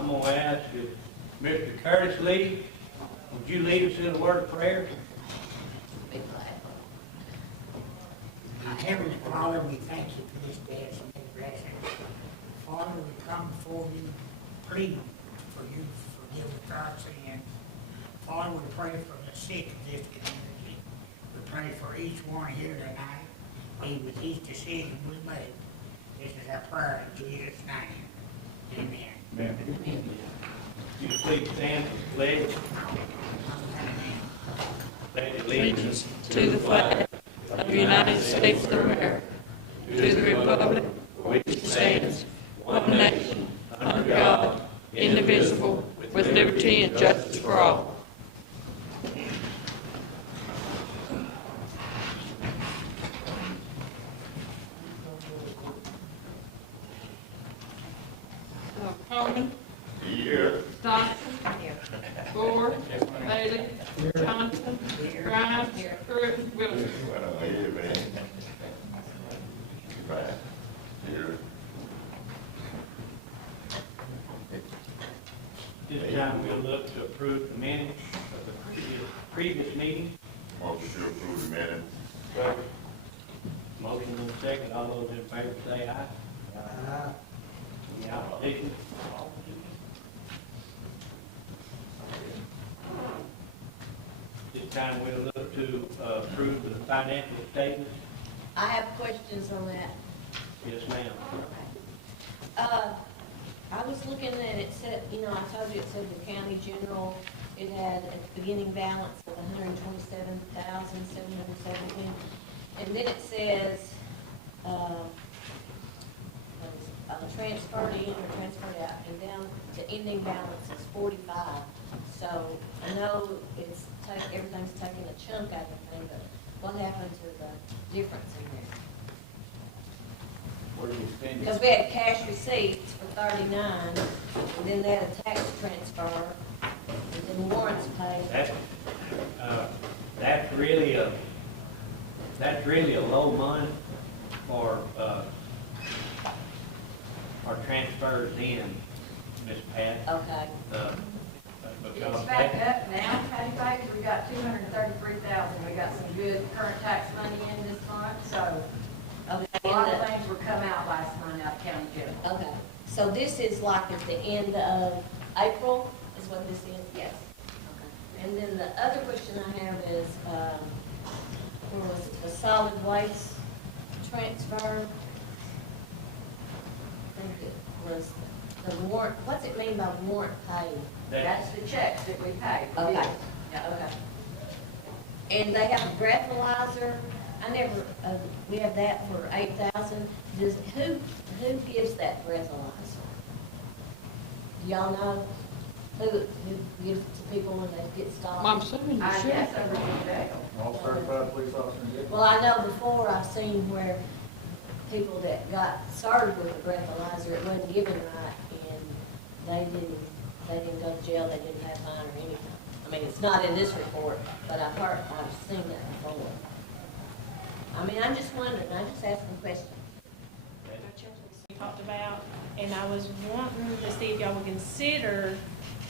I'm going to ask if Mr. Curtis Lee, would you lead us in a word of prayer? Heavenly Father, we thank you for this day as a new blessing. Father, we come before you, pleading for you to forgive us our sins. Father, we pray for the sick of this community. We pray for each one here tonight, be with each decision we make. This is our prayer in Jesus' name. Amen. Amen. You please stand for the pledge. Pledge Allegiance to the flag of the United States of America, to the republic which stands one nation, under God, indivisible, with liberty and justice for all. Coleman. Here. Dodson. Ford. Bailey. Johnson. Grimes. Pruitt. Wilson. Here, man. Right. Here. This time we'll look to approve the minutes of the previous meeting. Motion to approve the minutes. Motion and second. All those in favor say aye. Any opposition? This time we'll look to approve the financial statements. I have questions on that. Yes, ma'am. I was looking at it, said, I told you it said the county general, it had a beginning balance of $127,717. And then it says, transferred in or transferred out, and down the ending balance is 45. So I know everything's taking a chunk out of the thing, but what happened to the difference in there? Where do we spend it? Because we had cash receipts for 39, and then they had a tax transfer, and then warrants paid. That's really a low month for transfers in, Ms. Pat. Okay. It's back up now, Patty Baker, we got $233,000, we got some good current tax money in this month, so Okay. a lot of things were come out last month out of county jail. Okay. So this is like at the end of April, is what this is? Yes. Okay. And then the other question I have is, where was it, the solid waste transfer? I think it was the warrant, what's it mean by warrant paid? That's the checks that we paid. Okay. Yeah. Okay. And they have a breathalyzer. We have that for 8,000. Who gives that breathalyzer? Do y'all know? Who gives it to people when they get stopped? I'm assuming you I should. guess over in jail. All certified police officers. Well, I know before I've seen where people that got started with a breathalyzer, it wasn't given right, and they didn't go to jail, they didn't have fine or anything. I mean, it's not in this report, but I've seen that before. I mean, I'm just wondering, I'm just asking questions. We talked about, and I was wanting to see if y'all would consider,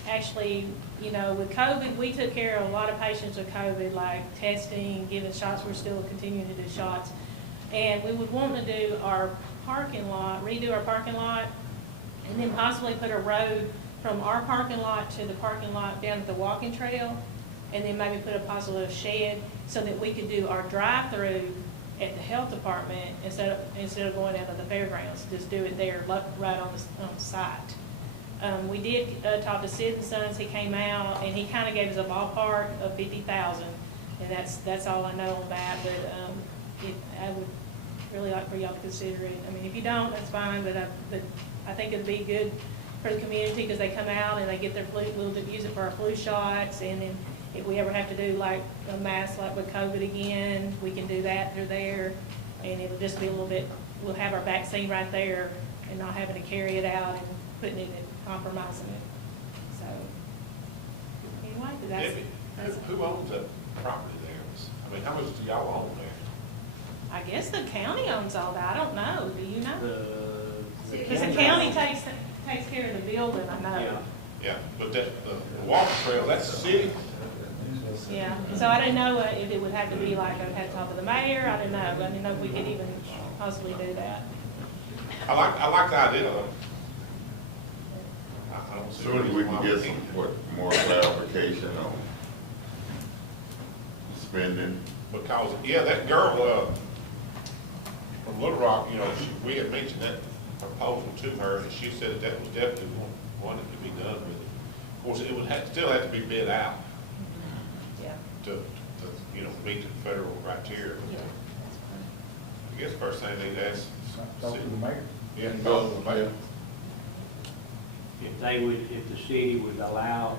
actually, with COVID, we took care of a lot of patients with COVID, like testing, giving shots. We're still continuing to do shots. And we would want to do our parking lot, redo our parking lot, and then possibly put a road from our parking lot to the parking lot down at the walking trail, and then maybe put a possible shed so that we could do our drive-through at the health department instead of going down to the fairgrounds. Just do it there, right on the site. We did talk to Sid and Sons. He came out and he kind of gave us a ballpark of 50,000, and that's all I know on that. But I would really like for y'all to consider it. I mean, if you don't, that's fine. But I think it'd be good for the community because they come out and they get their flu. We'll use it for our flu shots, and then if we ever have to do like a mask like with COVID again, we can do that through there, and it'll just be a little bit. We'll have our vaccine right there, and not having to carry it out and putting it and compromising it. So anyway, Debbie, who owns that property there? I mean, how much do y'all own there? I guess the county owns all that. I don't know. Do you know? The Because the county takes takes care of the building, I know. Yeah. Yeah, but the walking trail, that's the city. Yeah, so I didn't know if it would have to be like, I'd have to talk to the mayor, I didn't know if we could even possibly do that. I like the idea of it. I don't see Soon as we why can get some more clarification on spending. Because, yeah, that girl, from Little Rock, you know, we had mentioned that proposal to her, and she said that was definitely one that could be done with it. Of course, it would still have to be bid out Yeah. to, you know, meet the federal criteria. Yeah. I guess first thing they'd ask. Talk to the mayor. Yeah, go to the mayor. If the city would allow,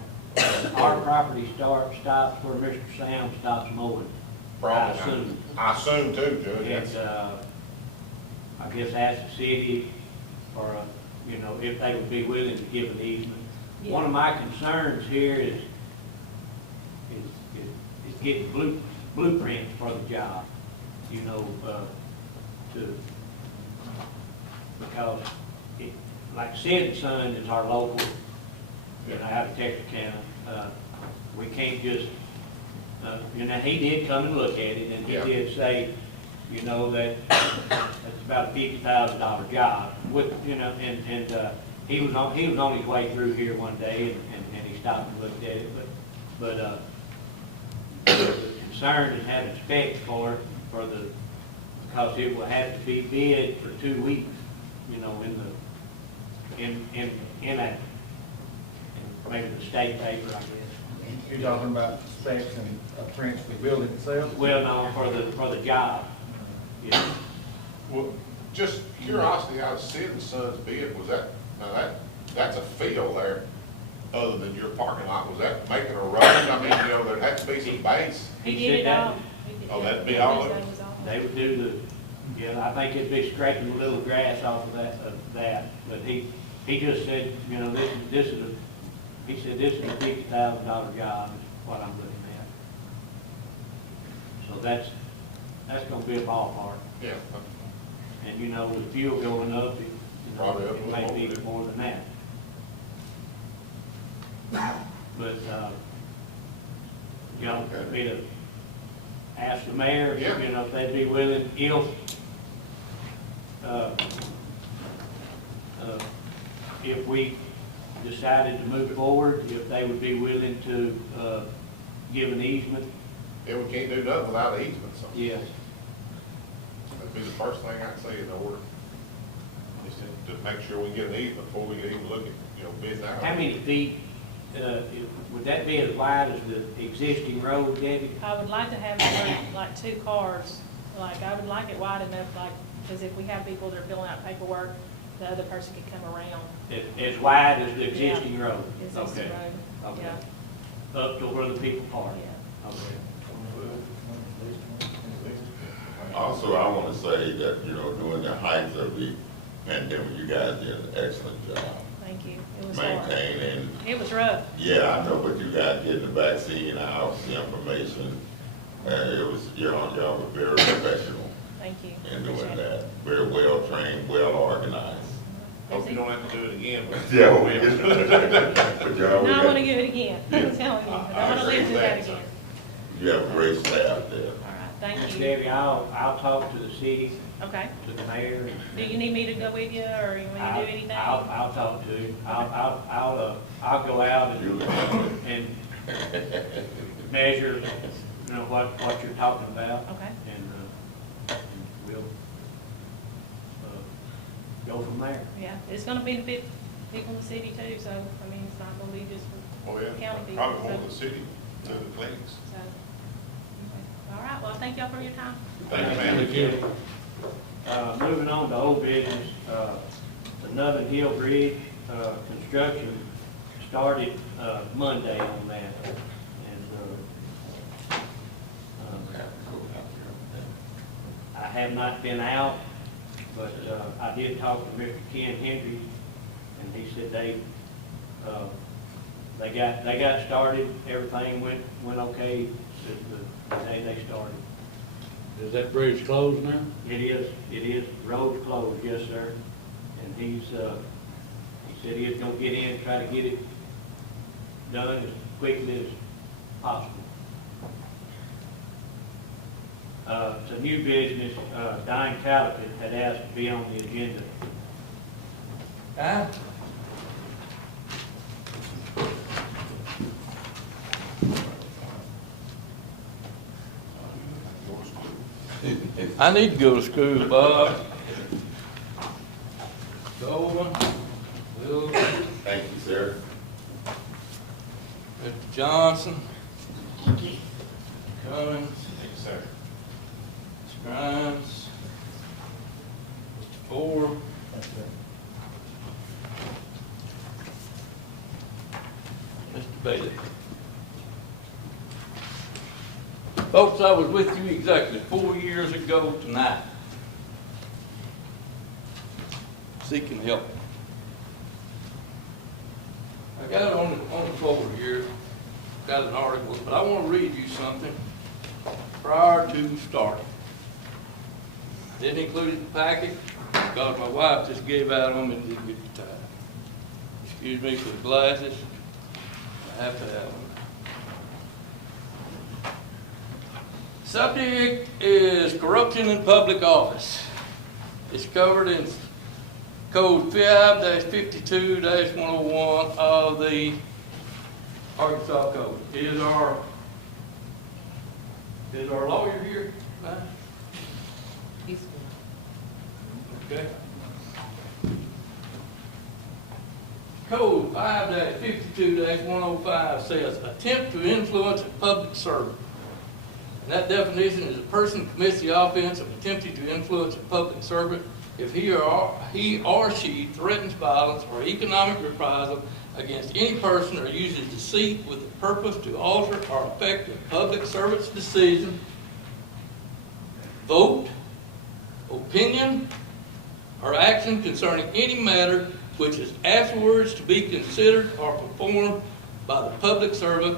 our property stops where Mr. Sam stops mowing. I assume. I assume too, Judge. And, That's- I guess ask the city, or, you know, if they would be willing to give an easement. One of my concerns here is getting blueprints for the job, you know, because it, like Sid and Son is our local, you know, out of Texarkana. We can't just, you know, he did come and look at it, and he Yeah. did say, you know, that that's about a $50,000 job with, you know, and he was on his way through here one day, and he stopped and looked at it, but the concern is having specs for because it will have to be bid for 2 weeks, you know, in maybe the state paper, I guess. You're talking about specs and prints for the building itself? Well, no, for the job, yeah. Well, just curiosity, how Sid and Sons bid, was that, now that's a field there, other than your parking lot, was that making a road? I mean, you know, there had to be some base. He He did said it that- all. He did- Oh, that'd be yeah, all of that it? was all. They would do I think it'd be scraping a little grass off of that, but he just said, you know, this is he said this is a $50,000 job, is what I'm looking at. So that's gonna be a ballpark, Yeah. and you know, with fuel going up, you know, Probably up a it little may be more. more than that. But, you know, me to ask the mayor, Yeah. you know, if they'd be willing, if we decided to move forward, if they would be willing to, give an easement, Yeah, we can't do nothing without an easement, so yes. that'd be the first thing I'd say in order. Is to make sure we get an easement before we can even look at, you know, bidding out. How many feet, would that be as wide as the existing road, Debbie? I would like to have it like 2 cars, like, I would like it wide enough, like, because if we have people that are filling out paperwork, the other person could come around. As wide as the existing road? Existing Okay. road, Okay. yeah, Up to where the people park? yeah. Okay. Also, I want to say that, you know, during the height of the pandemic, you guys did an excellent job Thank you. It was hard. maintaining. It was rough. Yeah, I know, but you guys getting the vaccine out, the information, it was, y'all were very professional Thank you. in doing Appreciate it. that. Very well trained, well organized. Hope you don't have to do it again, but. Yeah, but y'all. No, I want to do it again. I'm telling you, I don't want to live through that again. You have a great staff there. All right, thank you. Debbie, I'll talk to the city, Okay. to the mayor. Do you need me to go with you, or you want me to do anything? I'll talk to him. I'll go out and measure, you know, what you're talking about. Okay. And we'll, go from there. Yeah, it's gonna benefit people in the city too, so, I mean, it's not gonna be just for Oh, yeah, county people. probably more so- the city to the clinics. so, okay. All right, well, thank y'all for your time. Thank you, ma'am. Moving on to old business, the Nubbin Hill Bridge, construction started, Monday on that. And, I have not been out, but, I did talk to Mr. Ken Hendry, and he said they got started, everything went okay the day they started. Is that bridge closed now? It is, road's closed, yes, sir. And he Said he was gonna get in and try to get it done as quickly as possible. It's a new business, Diane Callaghan had asked to be on the agenda. Huh? I need to go to school, Bob. Goldman, Will, Thank you, sir. Mr. Johnson, Thank you. Cummings, Thank you, sir. Mr. Grimes, Mr. Ford, Mr. Bailey. Folks, I was with you exactly 4 years ago tonight, seeking help. I got it on the floor here, got an article, but I want to read you something prior to starting. Didn't include it in the packet because my wife just gave out on me and didn't get the time. Excuse me for the glasses, I have to have them. Subject is corruption in public office. It's covered in Code 5-52-101 of the Arkansas Code. Is our lawyer here? Huh? Okay. Code 5-52-105 says attempt to influence a public servant. And that definition is a person commits the offense of attempting to influence a public servant if he or she threatens violence or economic reprisal against any person or uses deceit with the purpose to alter or affect a public servant's decision, vote, opinion, or action concerning any matter which is afterwards to be considered or performed by the public servant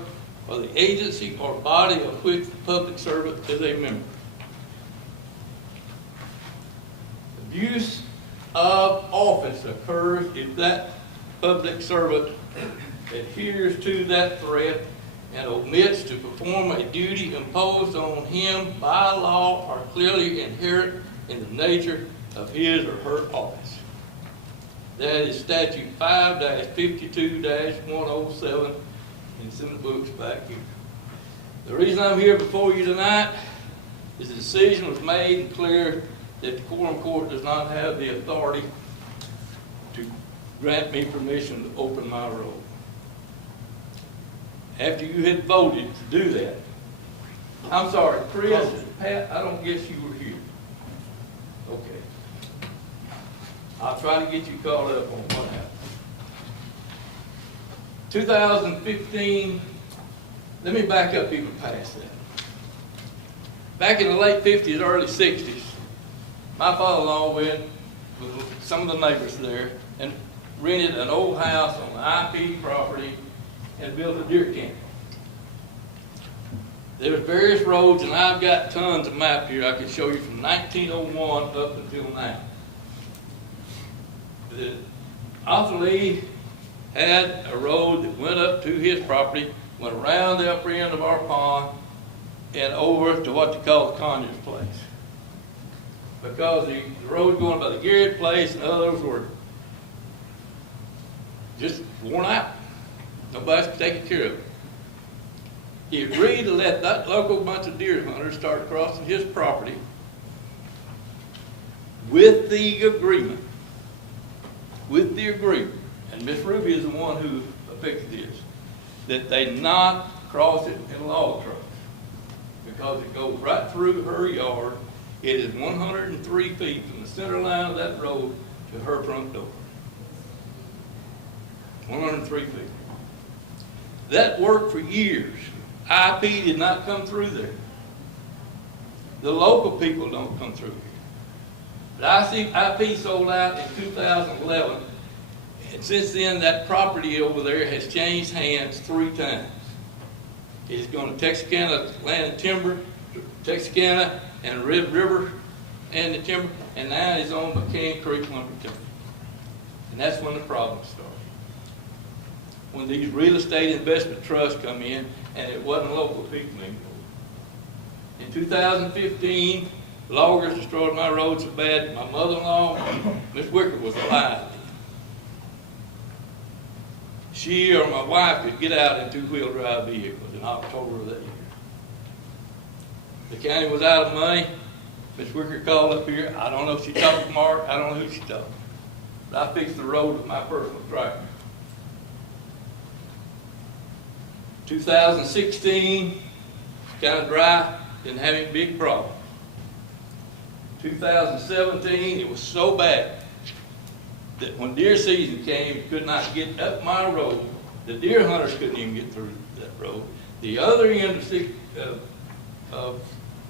or the agency or body of which the public servant is a member. Abuse of office occurs if that public servant adheres to that threat and omits to perform a duty imposed on him by law or clearly inherent in the nature of his or her office. That is statute 5-52-107. It's in the books back here. The reason I'm here before you tonight is the decision was made and clear that the Quorum Court does not have the authority to grant me permission to open my road. After you had voted to do that, I'm sorry, Chris, Pat, I don't guess you were here. Okay. I'll try to get you caught up on what happened. 2015, let me back up even past that. Back in the late 50s, early 60s, my father-in-law went with some of the neighbors there and rented an old house on IP property and built a deer camp. There were various roads, and I've got tons of map here I can show you from 1901 up until now. Arthur Lee had a road that went up to his property, went around the upper end of our pond, and over to what they call the Conyers place. Because the road going by the Garrett place and others were just worn out. Nobody could take care of it. He agreed to let that local bunch of deer hunters start crossing his property with the agreement, and Miss Ruby is the one who affected this, that they not cross it in log trucks because it goes right through her yard. It is 103 feet from the center line of that road to her front door. 103 feet. That worked for years. IP did not come through there. The local people don't come through here. But IP sold out in 2011, and since then that property over there has changed hands 3 times. It's gone to Texarkana Land and Timber, Texarkana and Red River and the timber, and now it's owned by Can Creek Lumber Company. And that's when the problem started. When these real estate investment trusts come in, and it wasn't local people anymore. In 2015, loggers destroyed my road so bad, my mother-in-law, Miss Wicker, was alive. She or my wife could get out in two-wheel drive vehicles in October of that year. The county was out of money. Miss Wicker called up here. I don't know if she talked to Mark. I don't know who she talked to. But I fixed the road with my personal tractor. 2016, kind of dry, didn't have any big problem. 2017, it was so bad that when deer season came, you could not get up my road. The deer hunters couldn't even get through that road. The other end of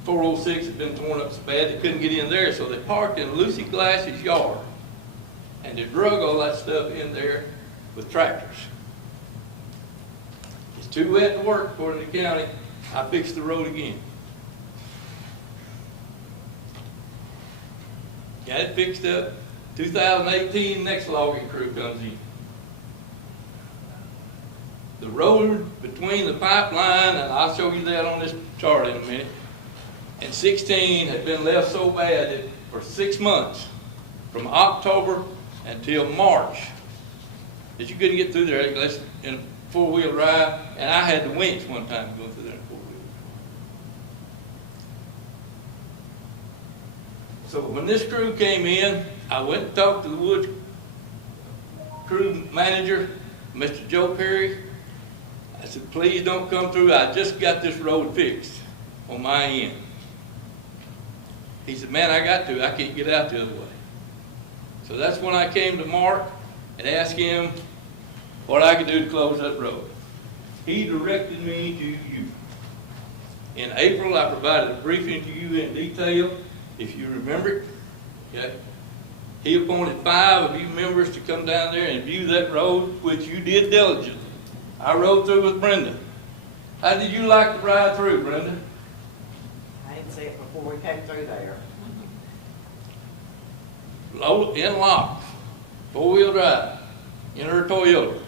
406 had been torn up so bad they couldn't get in there, so they parked in Lucy Glass's yard, and they drug all that stuff in there with tractors. It's too wet to work, according to the county. I fixed the road again. Got it fixed up. 2018, next logging crew comes in. The road between the pipeline, and I'll show you that on this chart in a minute, and 16 had been left so bad that for 6 months, from October until March, that you couldn't get through there unless in a four-wheel drive, and I had the winch one time going through there in a four-wheel drive. So when this crew came in, I went and talked to the woods crew manager, Mr. Joe Perry. I said, please don't come through. I just got this road fixed on my end. He said, man, I got to. I can't get out the other way. So that's when I came to Mark and asked him what I could do to close that road. He directed me to you. In April, I provided a briefing to you in detail, if you remember it. Okay? He appointed 5 of you members to come down there and view that road, which you did diligently. I rode through with Brenda. How did you like to ride through, Brenda? I didn't see it before we came through there. Load in lock, 4-wheel drive, in her Toyota.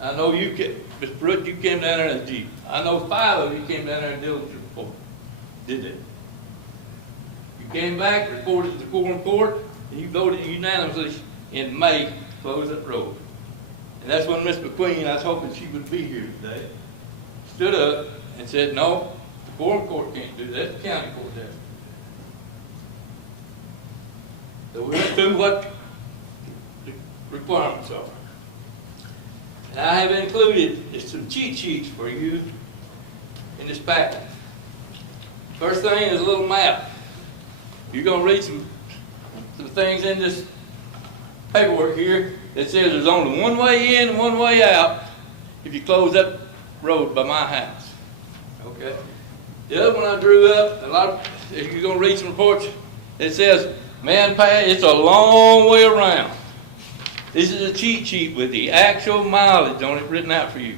I know you, Miss Brooke, you came down there in a Jeep. I know 5 of you came down there and did that. You came back, reported to the Quorum Court, and you voted unanimously in May to close that road. And that's when Miss McQueen, I was hoping she would be here today, stood up and said, no, the Quorum Court can't do that, the county court does. So we went through what the requirements are. And I have included some cheat sheets for you in this packet. First thing is a little map. You're going to read some things in this paperwork here that says there's only one way in and one way out if you close that road by my house. Okay? The other one I drew up, you're going to read some reports, it says, man, Pat, it's a long way around. This is a cheat sheet with the actual mileage on it written out for you.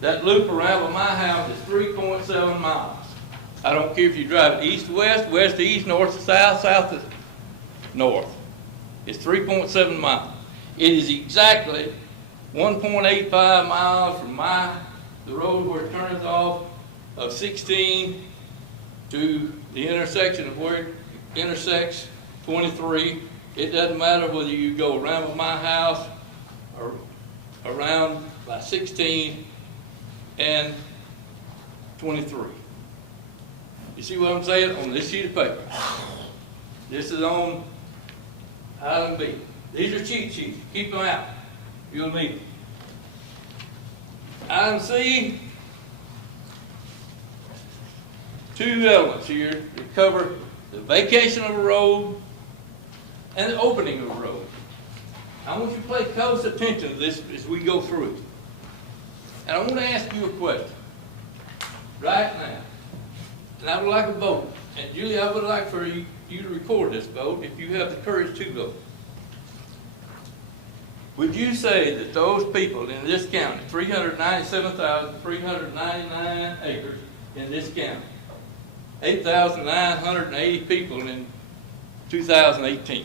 That loop around by my house is 3.7 miles. I don't care if you drive it east to west, west to east, north to south, south to north. It's 3.7 miles. It is exactly 1.85 miles from the road where it turns off of 16 to the intersection of where it intersects 23. It doesn't matter whether you go around by my house or around by 16 and 23. You see what I'm saying? On this sheet of paper. This is on item B. These are cheat sheets. Keep them out. You'll need them. Item C, 2 elements here that cover the vacation of a road and the opening of a road. I want you to pay close attention to this as we go through it. And I want to ask you a question right now. And I would like a vote. And Julie, I would like for you to record this vote if you have the courage to vote. Would you say that those people in this county, 397,399 acres in this county, 8,980 people in 2018,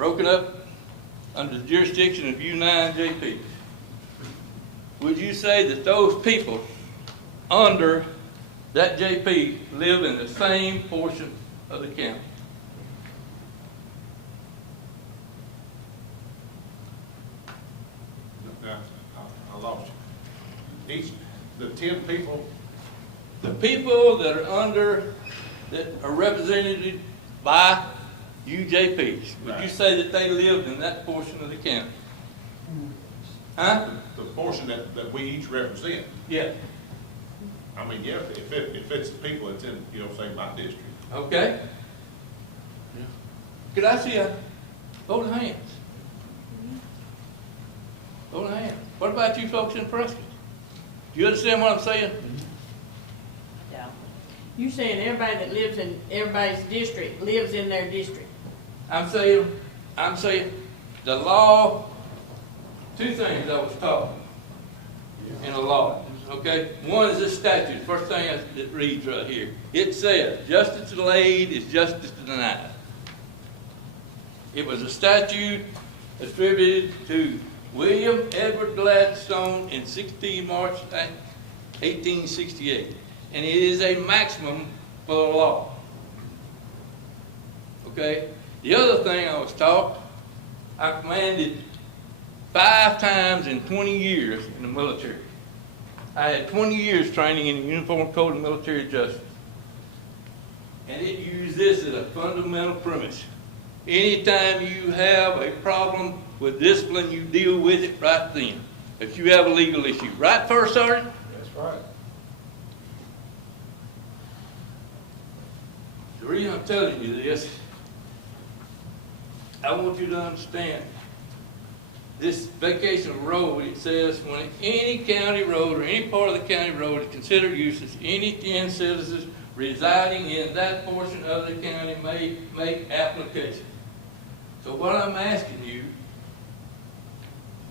broken up under the jurisdiction of U9 JPs. Would you say that those people under that JP live in the same portion of the county? Now, I lost you. The 10 people, The people that are under, that are represented by UJPs, would you Right. say that they lived in that portion of the county? Huh? the portion that we each represent, Yeah. I mean, yeah, if it's people that's in, say my district. Okay. Could I see a vote of hands? Vote of hands. What about you folks in Prescott? Do you understand what I'm saying? Yeah. You saying everybody that lives in everybody's district lives in their district? I'm saying the law, two things I was taught in the law, okay? One is this statute, first thing it reads right here. It says, justice delayed is justice denied. It was a statute attributed to William Edward Gladstone in 16 March 1868. And it is a maximum for the law. Okay? The other thing I was taught, I commanded 5 times in 20 years in the military. I had 20 years training in the Uniform Code of Military Justice. And it used this as a fundamental premise. Anytime you have a problem with discipline, you deal with it right then. If you have a legal issue. Right, First Sergeant? That's right. The reason I'm telling you this, I want you to understand, this vacation road, it says, when any county road or any part of the county road is considered useless, any 10 citizens residing in that portion of the county may make application. So what I'm asking you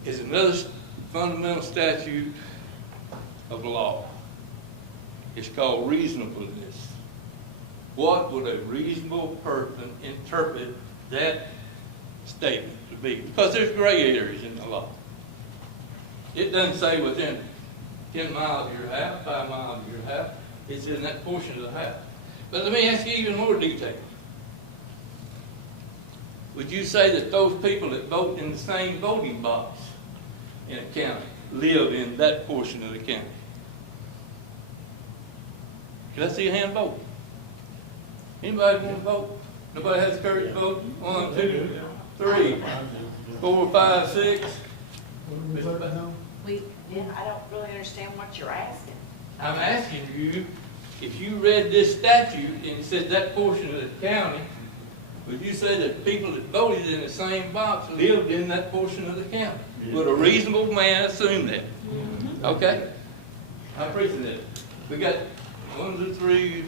is another fundamental statute of law. It's called reasonableness. What would a reasonable person interpret that statement to be? Because there's gray areas in the law. It doesn't say within 10 miles of your house, 5 miles of your house. It's in that portion of the house. But let me ask you even more detail. Would you say that those people that vote in the same voting box in a county live in that portion of the county? Can I see a hand vote? Anybody want to vote? Nobody has the courage to vote? 1, 2, 3, 4, 5, 6. I don't really understand what you're asking. I'm asking you, if you read this statute and it said that portion of the county, would you say that people that voted in the same box lived in that portion of the county? Would a reasonable man assume that? Okay? I appreciate that. We got 1, 2, 3.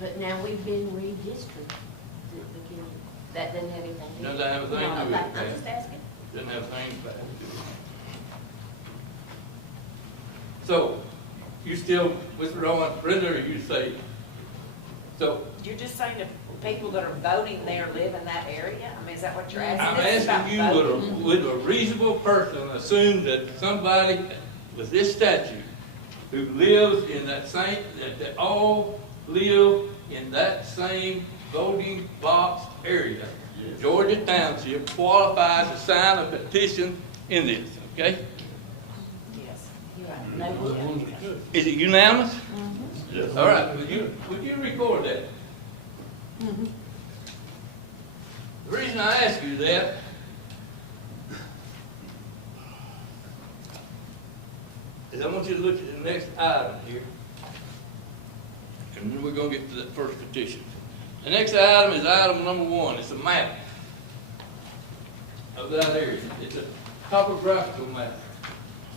But now we've been redistricted. That doesn't have anything to do with it. Doesn't have a thing to do with it. Okay, I'm just asking. Doesn't have things back. So, you still withdrawing, Brenda, or you say, so, You're just saying the people that are voting there live in that area? I mean, is that what you're asking? I'm This is about asking you, voting. would a reasonable person assume that somebody with this statute who lives in that same, that they all live in that same voting box area, Georgia Township qualifies to sign a petition in this, okay? Yes. You're right. No one else. Is it unanimous? Yes. All right, would you record that? The reason I ask you that is I want you to look at the next item here. And then we're going to get to that first petition. The next item is item number 1. It's a map of that area. It's a topographical map.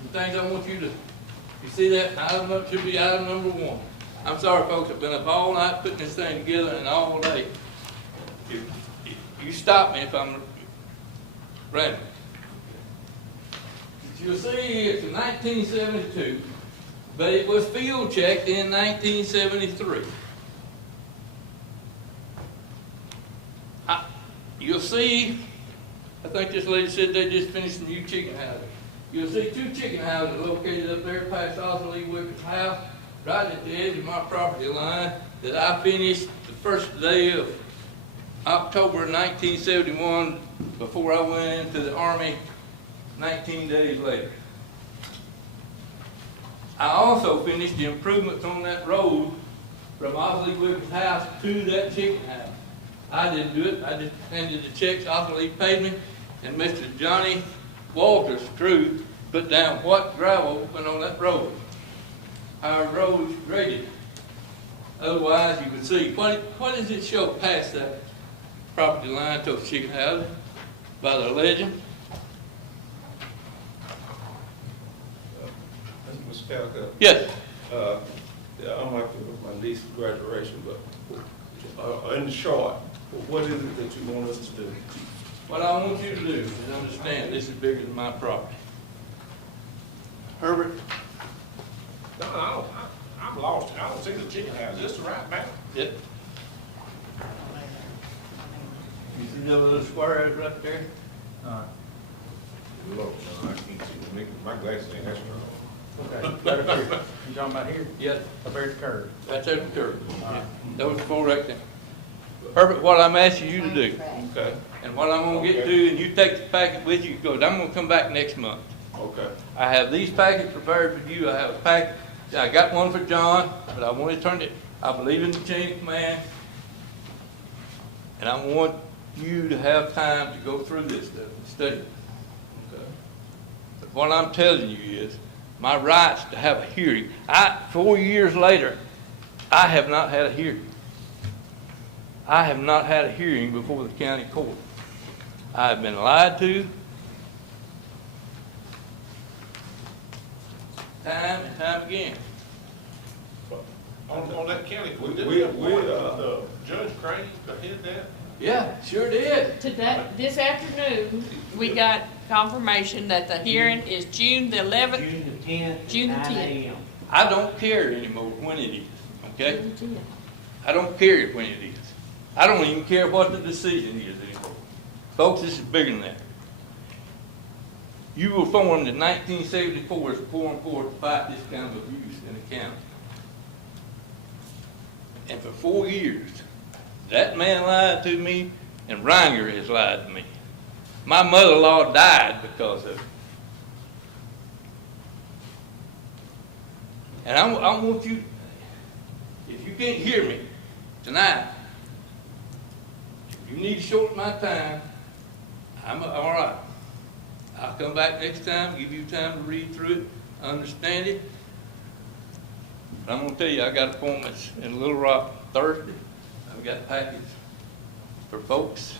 The things I want you to, you see that? Item up should be item number 1. I'm sorry, folks, I've been up all night putting this thing together and all day. You stop me if I'm random. You'll see it's in 1972, but it was field checked in 1973. you'll see, I think this lady said they just finished some new chicken houses. You'll see 2 chicken houses located up there past Oswald Lee Wicker's house, right at the edge of my property line, that I finished the first day of October 1971 before I went into the Army 19 days later. I also finished the improvements on that road from Oswald Lee Wicker's house to that chicken house. I didn't do it. I just handed the checks. Oswald Lee paid me, and Mr. Johnny Walter's crew put down what gravel went on that road. Our road's graded. Otherwise, you would see, what does it show past that property line to those chicken houses by the legend? Mr. Calico, Yes. yeah, I'm like my niece's graduation, but in short, what is it that you want us to do? What I want you to do is understand this is bigger than my property. Herbert? No, I'm lost. I don't see the chicken house. Is this the right map? Yep. You see those little squares right there? Look, no, I can't see. My glasses ain't that strong. Okay, right up here. You talking about here? Yes. Up there at the curb. That's over the curb. That was 4 right there. Herbert, what I'm asking you to do, Okay, and what I'm gonna get to, and you take the packet with you, because I'm gonna come back next month. okay. I have these packets prepared for you. I have a packet, I got one for John, but I want to turn it, I believe in the chain of command. And I want you to have time to go through this stuff and study it. Okay. But what I'm telling you is, my rights to have a hearing. 4 years later, I have not had a hearing. I have not had a hearing before the county court. I have been lied to time and time again. On that county, We- did we- the Judge Crane ahead that? Yeah, sure did. Today, this afternoon, we got confirmation that the hearing is June the 11th. June the 10th, June the 9 10th. a.m. I don't care anymore when it is, okay? June the 10th. I don't care when it is. I don't even care what the decision is anymore. Folks, this is bigger than that. You were formed in 1974 as a Quorum Court to fight this kind of abuse in the county. And for 4 years, that man lied to me, and Reinger has lied to me. My mother-in-law died because of it. And I want you, if you can't hear me tonight, if you need to shorten my time, I'm all right. I'll come back next time, give you time to read through it, understand it. But I'm gonna tell you, I got appointments in Little Rock Thursday. I've got packets for folks.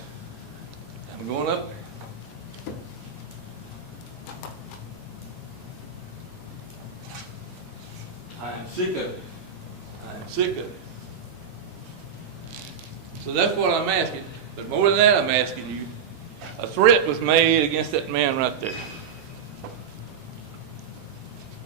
I'm going up there. I am sick of it. I am sick of it. So that's what I'm asking. But more than that, I'm asking you, a threat was made against that man right there.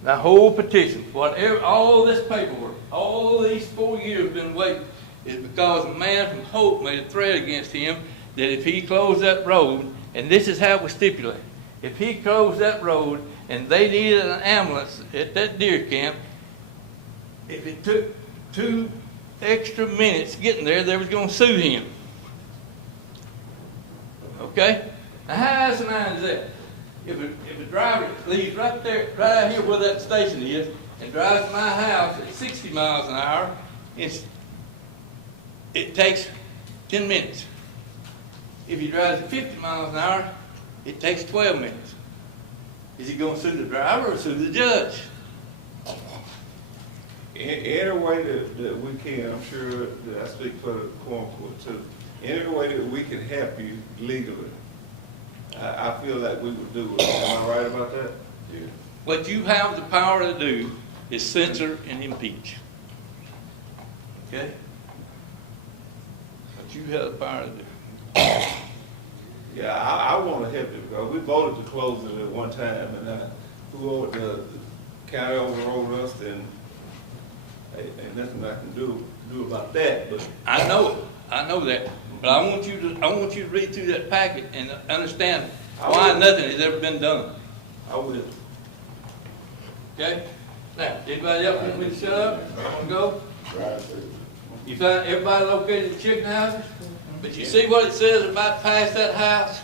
The whole petition, whatever, all this paperwork, all these 4 years been waiting, is because a man from Hope made a threat against him that if he closed that road, and this is how it was stipulated, if he closed that road and they needed an ambulance at that deer camp, if it took 2 extra minutes getting there, they was going to sue him. Okay? Now how asinine is that? If a driver leaves right there, right out here where that station is, and drives to my house at 60 miles an hour, it takes 10 minutes. If he drives at 50 miles an hour, it takes 12 minutes. Is he going to sue the driver or sue the judge? Any way that we can, I'm sure that I speak for the Quorum Court too, any way that we can help you legally, I feel like we would do it. Am I right about that? Yeah. What you have the power to do is censor and impeach. Okay? What you have the power to do. Yeah, I want to help you because we voted to close it at one time, and whoever the county overrode us, then ain't nothing I can do about that. But I know it. I know that. But I want you to read through that packet and understand why nothing has ever been done. I will. Okay? Now, anybody else want me to shut up? I want to go? Right. You find everybody located at chicken houses? But you see what it says about past that house?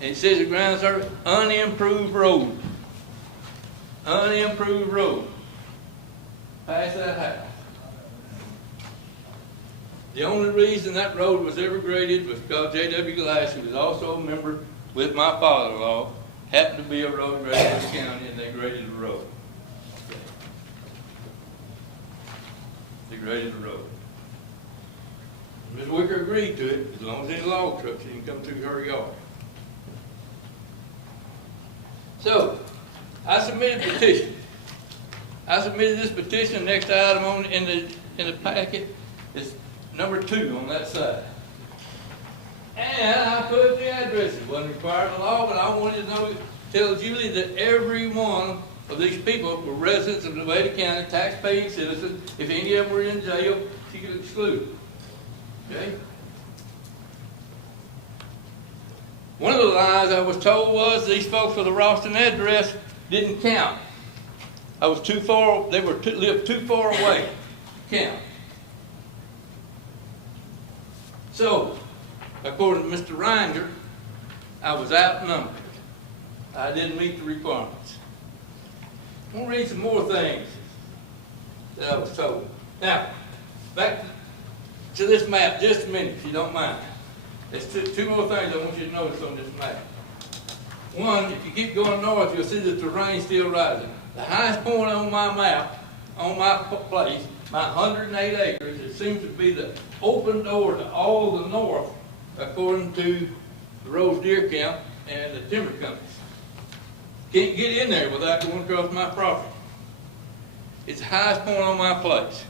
And it says the ground surface, unimproved road. Unimproved road. Past that house. The only reason that road was ever graded was because J.W. Glass, who was also a member with my father-in-law, happened to be a road grader in the county, and they graded the road. They graded the road. Ms. Wicker agreed to it, as long as any log trucks didn't come through her yard. So, I submitted a petition. I submitted this petition. Next item in the packet is number 2 on that side. And I put the address. It wasn't required in the law, but I wanted to tell Julie that every one of these people were residents of Nevada County, tax-paying citizens. If any of them were in jail, she could exclude them. Okay? One of the lies I was told was these folks with the Ralston address didn't count. I was too far, they lived too far away to count. So, according to Mr. Reinger, I was outnumbered. I didn't meet the requirements. I'm going to read some more things that I was told. Now, back to this map just a minute, if you don't mind. There's two more things I want you to notice on this map. One, if you keep going north, you'll see the terrain still rising. The highest point on my map, on my place, my 108 acres, it seems to be the open door to all the north, according to the Rose Deer Camp and the timber companies. Can't get in there without going across my property. It's the highest point on my place.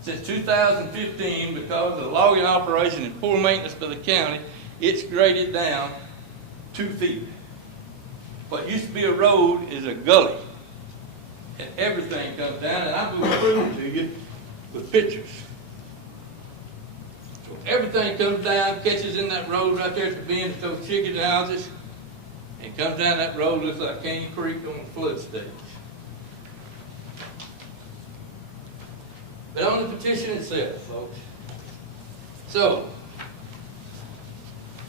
Since 2015, because of the logging operation and poor maintenance by the county, it's graded down 2 feet. What used to be a road is a gully. And everything comes down, and I'm going to prove it to you with pictures. So everything comes down, catches in that road right there at the bend of those chicken houses, and comes down that road, looks like Canyon Creek on the flood stage. But on the petition itself, folks. So,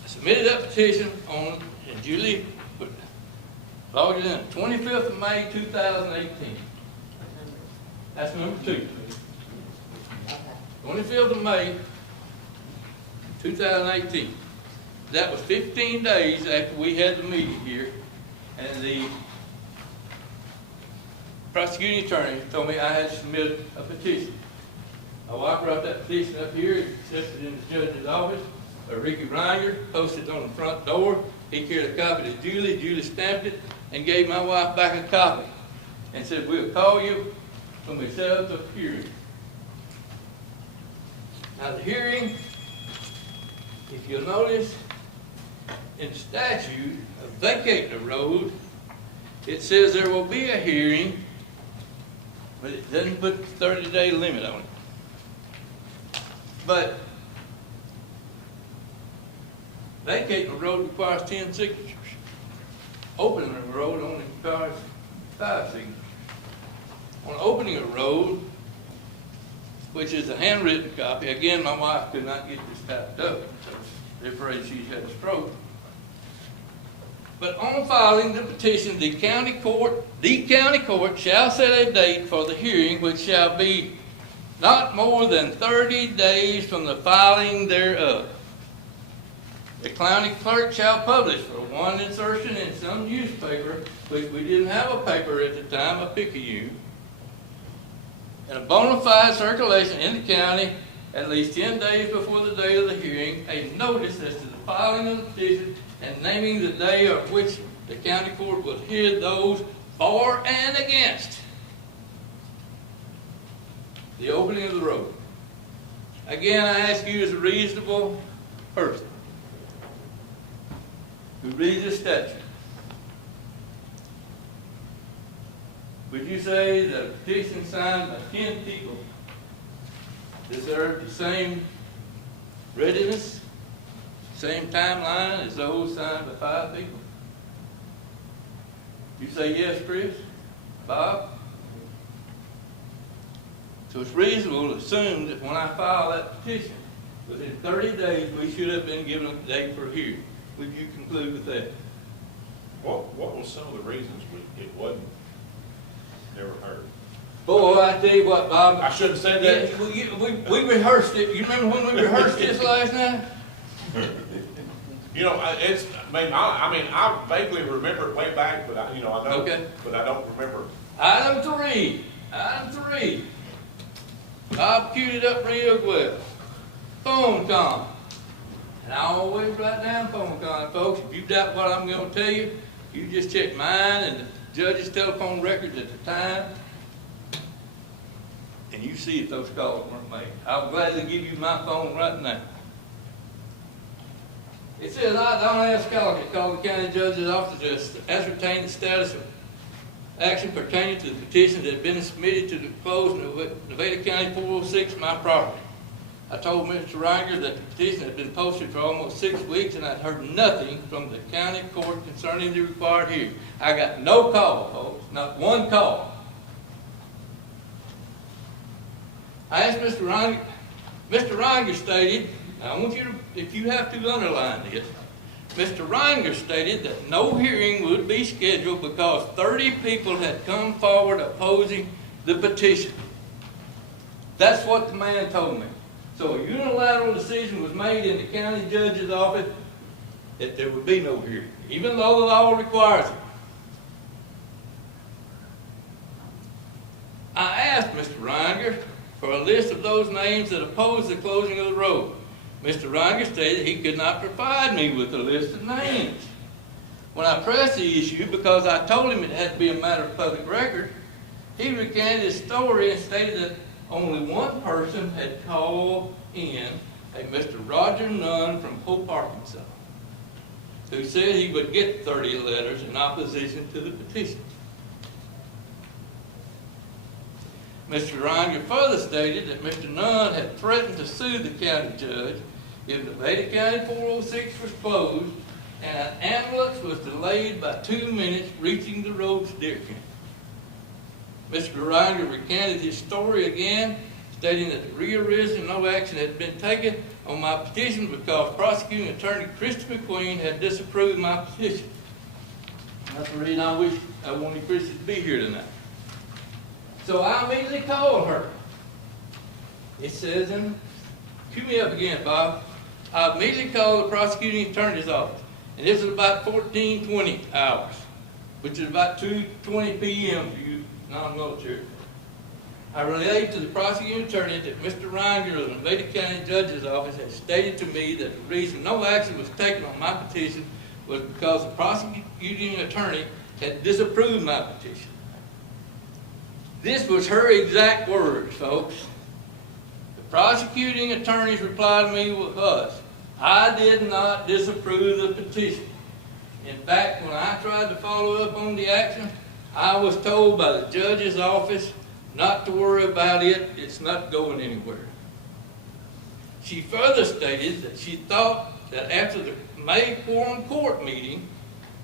I submitted that petition on, and Julie logged it in, 25th of May, 2018. That's number 2. 25th of May, 2018. That was 15 days after we had the meeting here, and the prosecuting attorney told me I had to submit a petition. My wife brought that petition up here, accepted it in the judge's office. Ricky Reinger posted it on the front door. He carried a copy to Julie. Julie stamped it and gave my wife back a copy and said, "We'll call you when we set up the hearing." Now the hearing, if you'll notice, in the statute of vacating the road, it says there will be a hearing, but it doesn't put the 30-day limit on it. But vacating the road requires 10 signatures. Opening the road only requires 5 signatures. On opening a road, which is a handwritten copy, again, my wife could not get this typed up, so they're afraid she's had a stroke. But on filing the petition, the county court shall set a date for the hearing, which shall be not more than 30 days from the filing thereof. The county clerk shall publish for one insertion in some newspaper, which we didn't have a paper at the time, a Picayune, and a bona fide circulation in the county at least 10 days before the day of the hearing, a notice as to the filing of the petition and naming the day of which the county court will hear those for and against the opening of the road. Again, I ask you as a reasonable person who reads this statute, would you say that a petition signed by 10 people deserved the same readiness, same timeline as those signed by 5 people? You say yes, Chris? Bob? So it's reasonable to assume that when I file that petition, within 30 days, we should have been given a date for a hearing. Would you conclude with that? What was some of the reasons it wasn't never heard? Boy, I tell you what, Bob. I shouldn't have said that. Yeah, we rehearsed it. You remember when we rehearsed this last night? You know, I vaguely remember it way back, but I know, Okay. but I don't remember. Item 3. Bob queued it up real well. Phone con. And I always write down phone con, folks. If you doubt what I'm going to tell you, you just check mine and the judge's telephone records at the time, and you see if those calls weren't made. I'll gladly give you my phone right now. It says, I, Don S. Collier, called the county judge's office to ascertain the status of action pertaining to the petition that had been submitted to the close Nevada County 406, my property. I told Mr. Reinger that the petition had been posted for almost 6 weeks and I'd heard nothing from the county court concerning the required hearing. I got no call, folks, not one call. I asked Mr. Reinger. Mr. Reinger stated, I want you to, if you have to underline this, Mr. Reinger stated that no hearing would be scheduled because 30 people had come forward opposing the petition. That's what the man told me. So a unilateral decision was made in the county judge's office that there would be no hearing, even though the law requires it. I asked Mr. Reinger for a list of those names that opposed the closing of the road. Mr. Reinger stated he could not provide me with a list of names. When I pressed the issue, because I told him it had to be a matter of public record, he recanted his story and stated that only one person had called in, a Mr. Roger Nunn from Hope, Arkansas, who said he would get 30 letters in opposition to the petition. Mr. Reinger further stated that Mr. Nunn had threatened to sue the county judge if Nevada County 406 was closed and an ambulance was delayed by 2 minutes reaching the road's deer camp. Mr. Reinger recanted his story again, stating that the rearisen no action had been taken on my petition because prosecuting attorney Christy McQueen had disapproved my petition. That's the reason I wanted Christy to be here tonight. So I immediately called her. It says cue me up again, Bob. I immediately called the prosecuting attorney's office, and this was about 14:20 hours, which is about 2:20 p.m. for you non-military. I relayed to the prosecuting attorney that Mr. Reinger of the Nevada County Judge's Office had stated to me that the reason no action was taken on my petition was because the prosecuting attorney had disapproved my petition. This was her exact words, folks. The prosecuting attorney's reply to me was, I did not disapprove the petition. In fact, when I tried to follow up on the action, I was told by the judge's office not to worry about it, it's not going anywhere. She further stated that she thought that after the May Quorum Court meeting,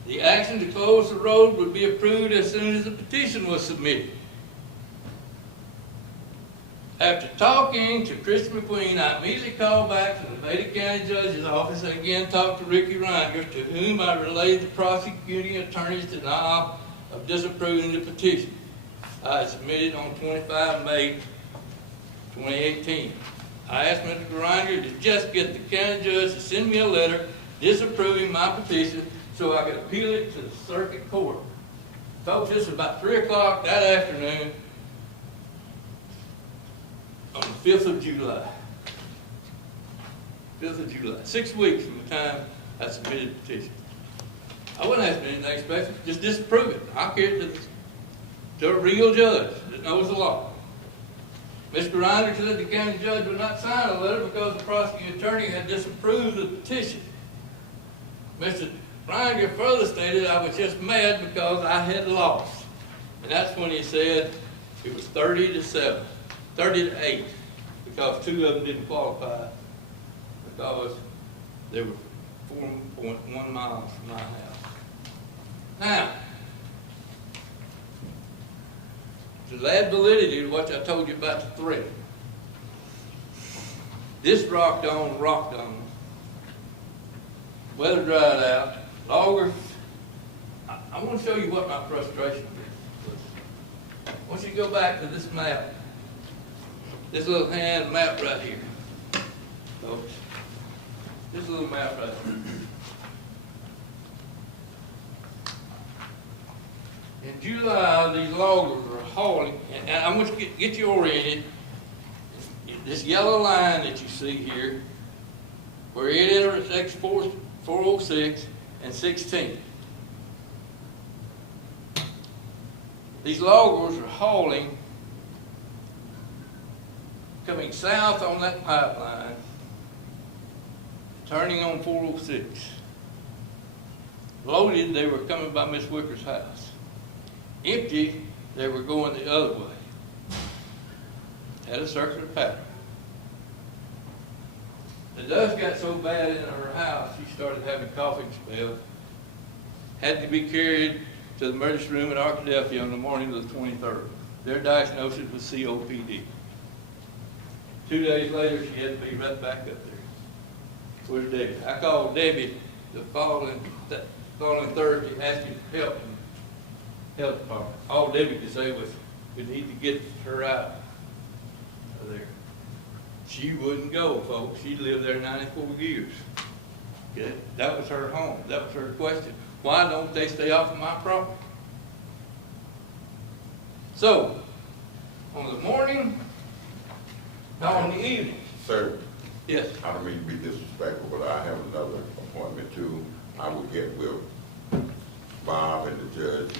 the action to close the road would be approved as soon as the petition was submitted. After talking to Christy McQueen, I immediately called back to the Nevada County Judge's Office and again talked to Ricky Reinger, to whom I relayed the prosecuting attorney's denial of disapproving the petition I submitted on 25 May 2018. I asked Mr. Reinger to just get the county judge to send me a letter disapproving my petition so I could appeal it to the circuit court. Folks, this was about 3 o'clock that afternoon on the 5th of July. 5th of July. 6 weeks from the time I submitted the petition. I wouldn't ask for anything special, just disapprove it. I'll carry it to a real judge that knows the law. Mr. Reinder said the county judge would not sign a letter because the prosecuting attorney had disapproved the petition. Mr. Reinder further stated I was just mad because I had lost. And that's when he said it was 30 to 8, because 2 of them didn't qualify because they were 4.1 miles from my house. Now, to add validity to what I told you about the threat, this rocked on. Weather dried out, loggers. I want to show you what my frustration was. I want you to go back to this map, this little hand map right here, folks. This little map right here. In July, these loggers were hauling, and I'm going to get you oriented. This yellow line that you see here, where it intersects 406 and 16. These loggers are hauling, coming south on that pipeline, turning on 406. Loaded, they were coming by Miss Wicker's house. Empty, they were going the other way. Had a circular pattern. The dust got so bad in her house, she started having coughing spells. Had to be carried to the emergency room at Arkadelphia on the morning of the 23rd. Their diagnosis was COPD. 2 days later, she had to be right back up there. Where's Debbie? I called Debbie the following Thursday, asking for help from the health department. All Debbie could say was, we need to get her out of there. She wouldn't go, folks. She lived there 94 years. Okay? That was her home. That was her question. Why don't they stay off of my property? So, on the morning, on the evening. Sir? Yes. I don't mean to be disrespectful, but I have another appointment too. I will get with Bob and the judge to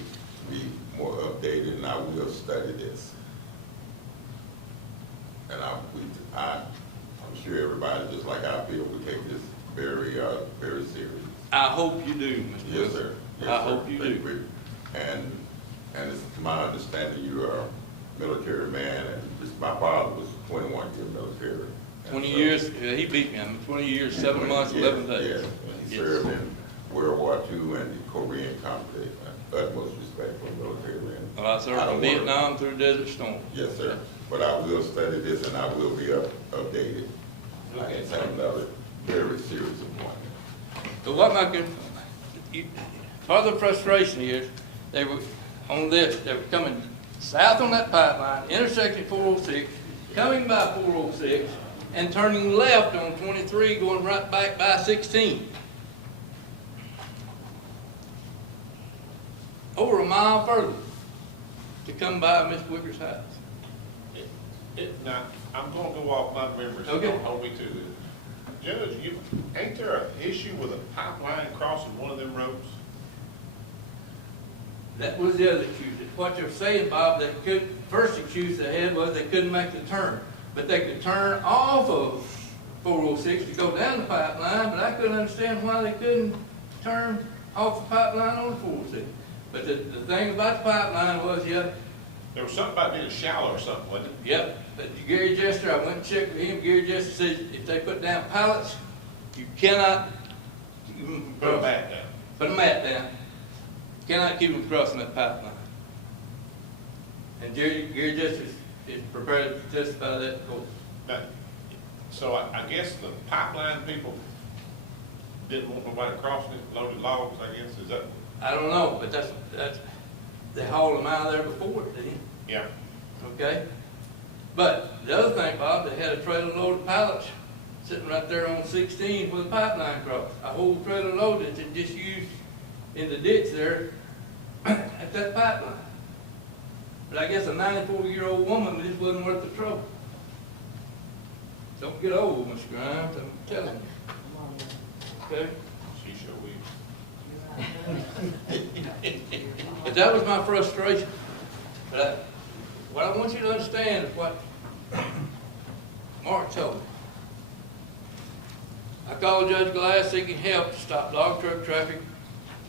be more updated, and I will study this. And I'm sure everybody, just like I feel, will take this very, very serious. I hope you do, Mr. Yes, sir. Yes, I sir. hope you do. And it's my understanding you are a military man, and my father was 21-year military. 20 years, he beat me. I'm 20 years, 7 months, 11 days. Yes, and he served in World War II and the Korean conflict. Utmost respect for the military men. Well, I served from Vietnam through Desert Storm. Yes, sir. But I will study this and I will be updated. I just have another very serious appointment. So what part of the frustration is, they were on this, they were coming south on that pipeline, intersecting 406, coming by 406, and turning left on 23, going right back by 16. Over a mile further to come by Miss Wicker's house. Now, I'm gonna go off my memory, so Okay. don't hold me to it. Judge, ain't there an issue with a pipeline crossing one of them roads? That was the other excuse. What they're saying, Bob, first excuse they had was they couldn't make the turn. But they could turn off of 406 to go down the pipeline, but I couldn't understand why they couldn't turn off the pipeline on 406. But the thing about the pipeline was, There was something about being shallow or something, wasn't it? yep, but Gary Jester, I went and checked with him. Gary Jester says if they put down pallets, you cannot Put a mat down. put a mat down. Cannot keep them crossing that pipeline. And Gary Jester is prepared to testify to that in court. Now, so I guess the pipeline people didn't want nobody crossing it, loaded logs, I guess, is that? I don't know, but that's they hauled them out of there before it did. Yeah. Okay? But the other thing, Bob, they had a trailer load of pallets sitting right there on 16 where the pipeline crossed. A whole trailer load that they just used in the ditch there at that pipeline. But I guess a 94-year-old woman just wasn't worth the trouble. Don't get old, Mr. Grimes, I'm telling you. Okay? She sure will. But that was my frustration. But what I want you to understand is what Mark told me. I called Judge Glass seeking help to stop log truck traffic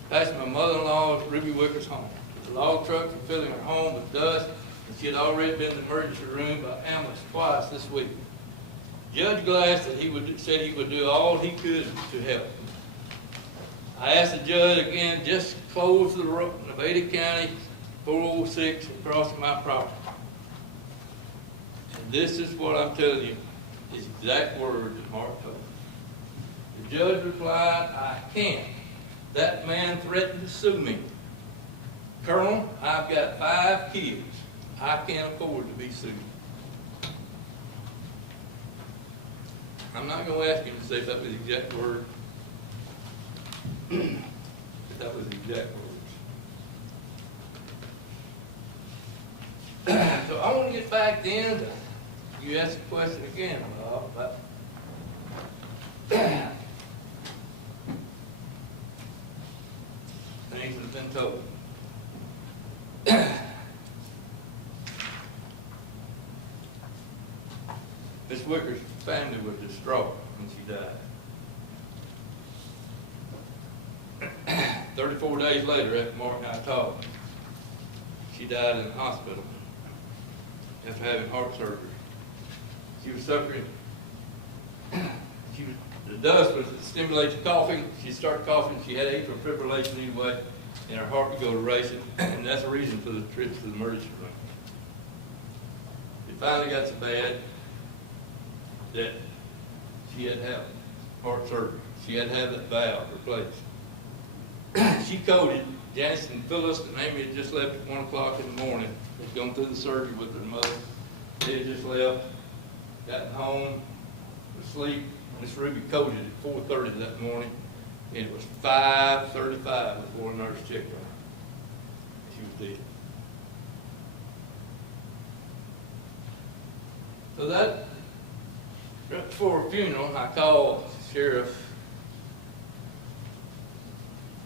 past my mother-in-law's Ruby Wicker's home. The log trucks were filling her home with dust, and she had already been in the emergency room by ambulance twice this week. Judge Glass said said he would do all he could to help. I asked the judge again, just close the road, Nevada County 406 across my property. And this is what I'm telling you, his exact words that Mark told me. The judge replied, I can't. That man threatened to sue me. Colonel, I've got 5 kids. I can't afford to be sued. I'm not going to ask him to say if that was the exact word. If that was the exact words. So I want to get back then to, you asked the question again, Bob, about things that have been told. Miss Wicker's family was distraught when she died. 34 days later, after Mark and I talked, she died in the hospital after having heart surgery. She was suffering. The dust was stimulated coughing. She started coughing. She had atrial fibrillation anyway, and her heart would go to racing, and that's the reason for the trips to the emergency room. It finally got so bad that she had to have heart surgery. She had to have that valve replaced. She coded. Janice and Phyllis and Amy had just left at 1 o'clock in the morning. They'd gone through the surgery with their mother. They had just left, gotten home, was asleep. Miss Ruby coded at 4:30 that morning, and it was 5:35 before a nurse checked on her. She was dead. So that, right before her funeral, I called Sheriff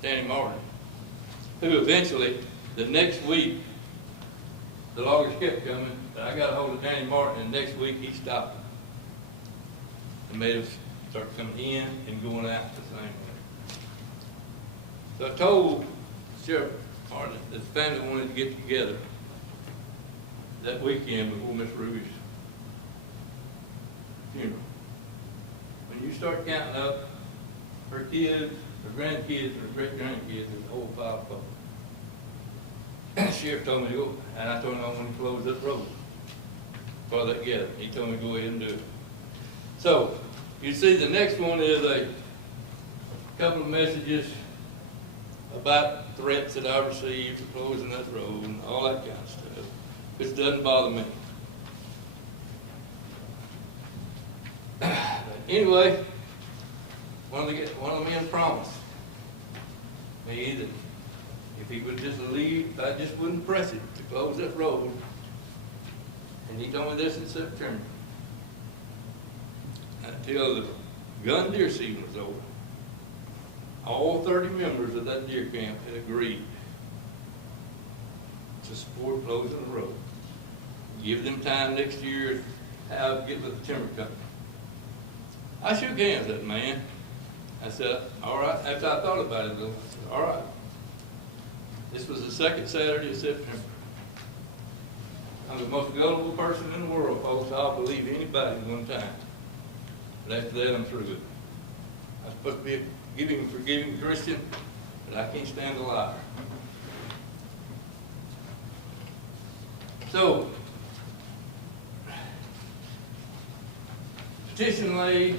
Danny Martin, who eventually, the next week, the loggers kept coming, but I got a hold of Danny Martin, and next week he stopped them and made us start coming in and going out the same way. So I told Sheriff Martin that the family wanted to get together that weekend before Miss Ruby's funeral. When you start counting up her kids, her grandkids, her great-grandkids, there's a whole pile of folks. The sheriff told me to go, and I told him I wanted to close that road for that gathering. He told me to go ahead and do it. So, you see the next one is a couple of messages about threats that I received for closing that road and all that kind of stuff, which doesn't bother me. Anyway, one of the men promised me that if he would just leave, I just wouldn't press it to close that road. And he told me this in September. Until the gun deer season was over, all 30 members of that deer camp had agreed to support closing the road. Give them time next year to get with the timber company. I shook hands with that man. I said, all right. After I thought about it, though, I said, all right. This was the second Saturday of September. I'm the most gullible person in the world, folks. I'll believe anybody one time. But after that, I'm through with it. I'm supposed to be a giving and forgiving Christian, but I can't stand a liar. So, petition laid.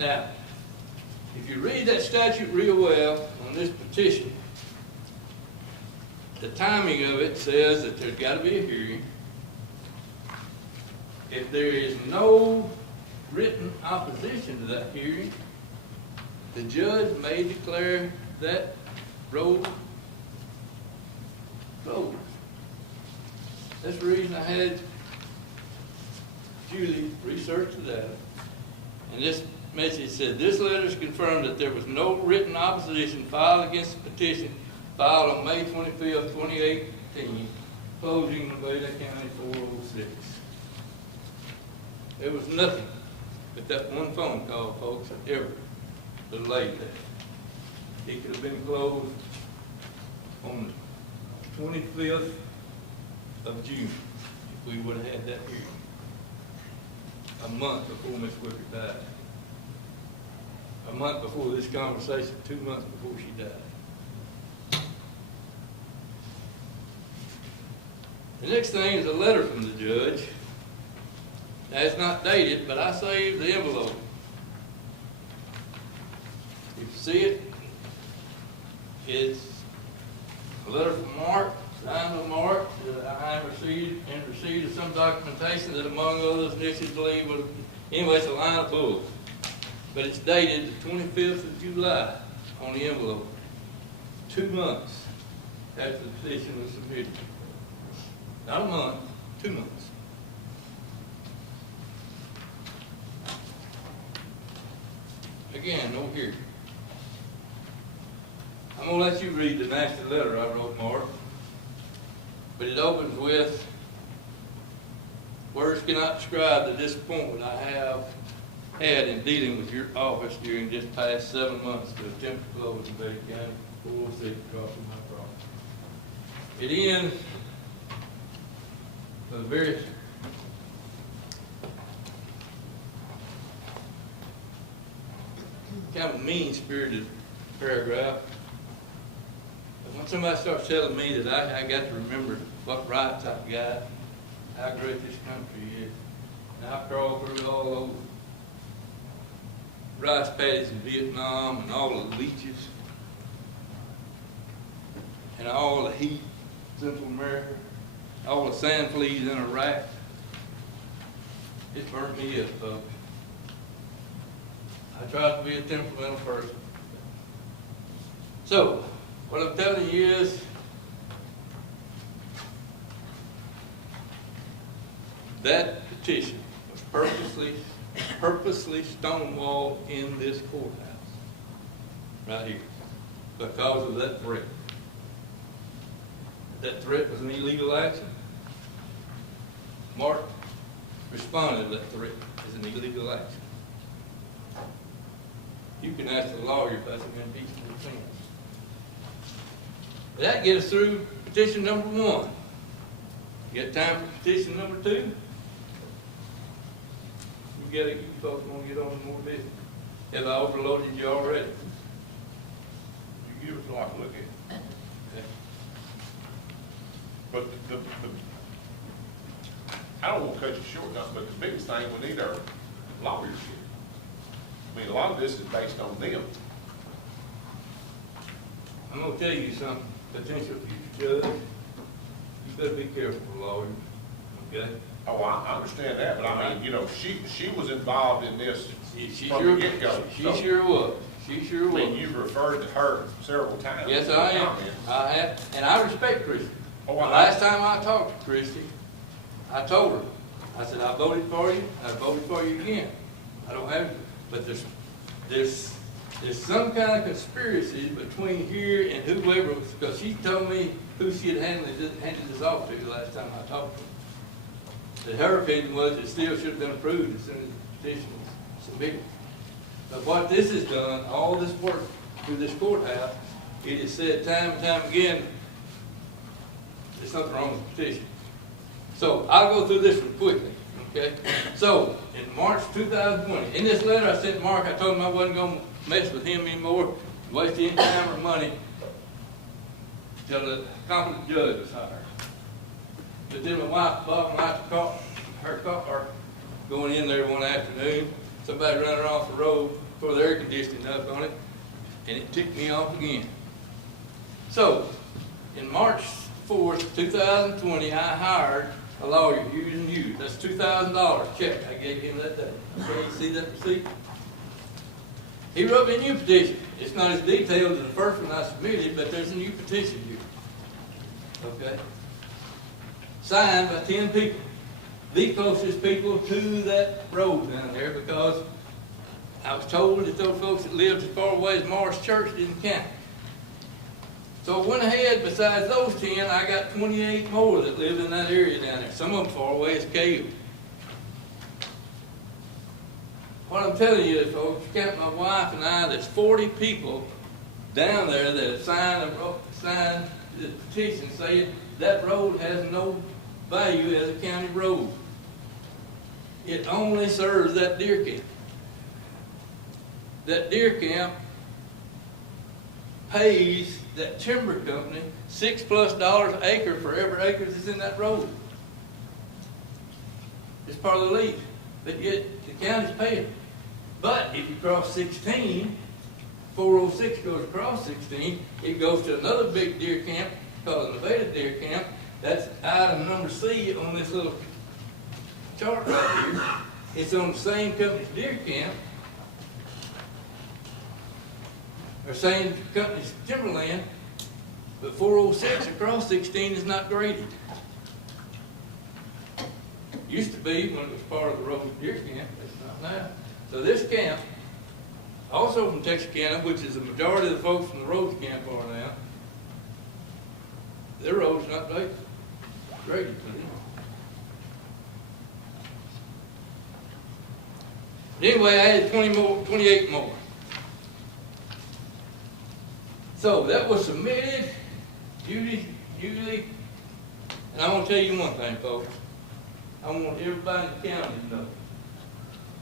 Now, if you read that statute real well on this petition, the timing of it says that there's got to be a hearing. If there is no written opposition to that hearing, the judge may declare that road closed. That's the reason I had Julie research the data. And this message said, this letter is confirmed that there was no written opposition filed against the petition filed on May 25th, 2018, closing Nevada County 406. There was nothing but that one phone call, folks, that ever delayed that. It could have been closed on the 25th of June if we would have had that hearing. a month before Miss Wicker died. A month before this conversation, 2 months before she died. The next thing is a letter from the judge. Now, it's not dated, but I saved the envelope. You can see it. It's a letter from Mark, signed by Mark, that I received of some documentation that among others, Nixie believed was, anyway, it's a line of bull. But it's dated the 25th of July on the envelope, 2 months after the petition was submitted. Not a month, 2 months. Again, no hearing. I'm going to let you read the nasty letter I wrote, Mark. But it opens with, words cannot describe the disappointment I have had in dealing with your office during this past 7 months to attempt to close the Betty County 406 across from my property. It ends with a very kind of mean-spirited paragraph. But when somebody starts telling me that I got to remember what rights I've got, how great this country is, and I crawled through all over rice paddies in Vietnam and all the leeches and all the heat in Central America, all the sand fleas in Iraq, it burnt me up, folks. I tried to be a temperamental person. So, what I'm telling you is, that petition was purposely stonewalled in this courthouse, right here, because of that threat. That threat was an illegal action. Mark responded to that threat as an illegal action. You can ask the lawyer if that's an impeachable offense. That gets us through petition number 1. You got time for petition number 2? You folks want to get on more business. Have I overloaded you already? You give us a lot to look at. Okay. But I don't want to cut you short, but the biggest thing, we need our lawyers here. I mean, a lot of this is based on them. I'm going to tell you something, potential future judge. You better be careful, lawyer. Okay? Oh, I understand that, but I mean, you know, she was involved in this She from sure, the get-go. she sure was. She sure I was. mean, you've referred to her several times. Yes, in I am. comments. I have, and I respect Christie. Oh, The I- last time I talked to Christie, I told her, I said, I voted for you, I voted for you again. I don't have, but there's some kind of conspiracy between here and whoever, because she told me who she had handed this off to the last time I talked to her. That her opinion was it still should have been approved as soon as the petition was submitted. But what this has done, all this work through this courthouse, it has said time and time again, there's something wrong with the petition. So I'll go through this one quickly, okay? So in March 2020, in this letter I sent Mark, I told him I wasn't going to mess with him anymore, waste any time or money till the competent judge was hired. But then my wife, Bob, and I caught her car going in there one afternoon. Somebody ran her off the road for the air conditioning up on it, and it ticked me off again. So, in March 4th, 2020, I hired a lawyer using you. That's $2,000 check I gave him that day. Okay, you see that receipt? He wrote me a new petition. It's not as detailed as the first one I submitted, but there's a new petition here. Okay? Signed by 10 people. The closest people to that road down there, because I was told that those folks that lived as far away as Morris Church didn't count. So I went ahead, besides those 10, I got 28 more that lived in that area down there. Some of them far away as Cave. What I'm telling you is, folks, you count my wife and I, there's 40 people down there that have signed the petition saying that road has no value as a county road. it only serves that deer camp. That deer camp pays that timber company $6+ an acre for every acre that's in that road. It's part of the lease, but yet the county's paying. But if you cross 16, 406 goes across 16, it goes to another big deer camp called Nevada Deer Camp. That's item number C on this little chart right here. It's on the same company's deer camp, or same company's timberland, but 406 across 16 is not graded. Used to be when it was part of the Rose Deer Camp, it's not now. So this camp, also from Texarkana, which is the majority of the folks from the Rose Camp are now, their road's not graded. But anyway, I added 28 more. So that was submitted, usually, and I want to tell you one thing, folks. I want everybody in the county to know,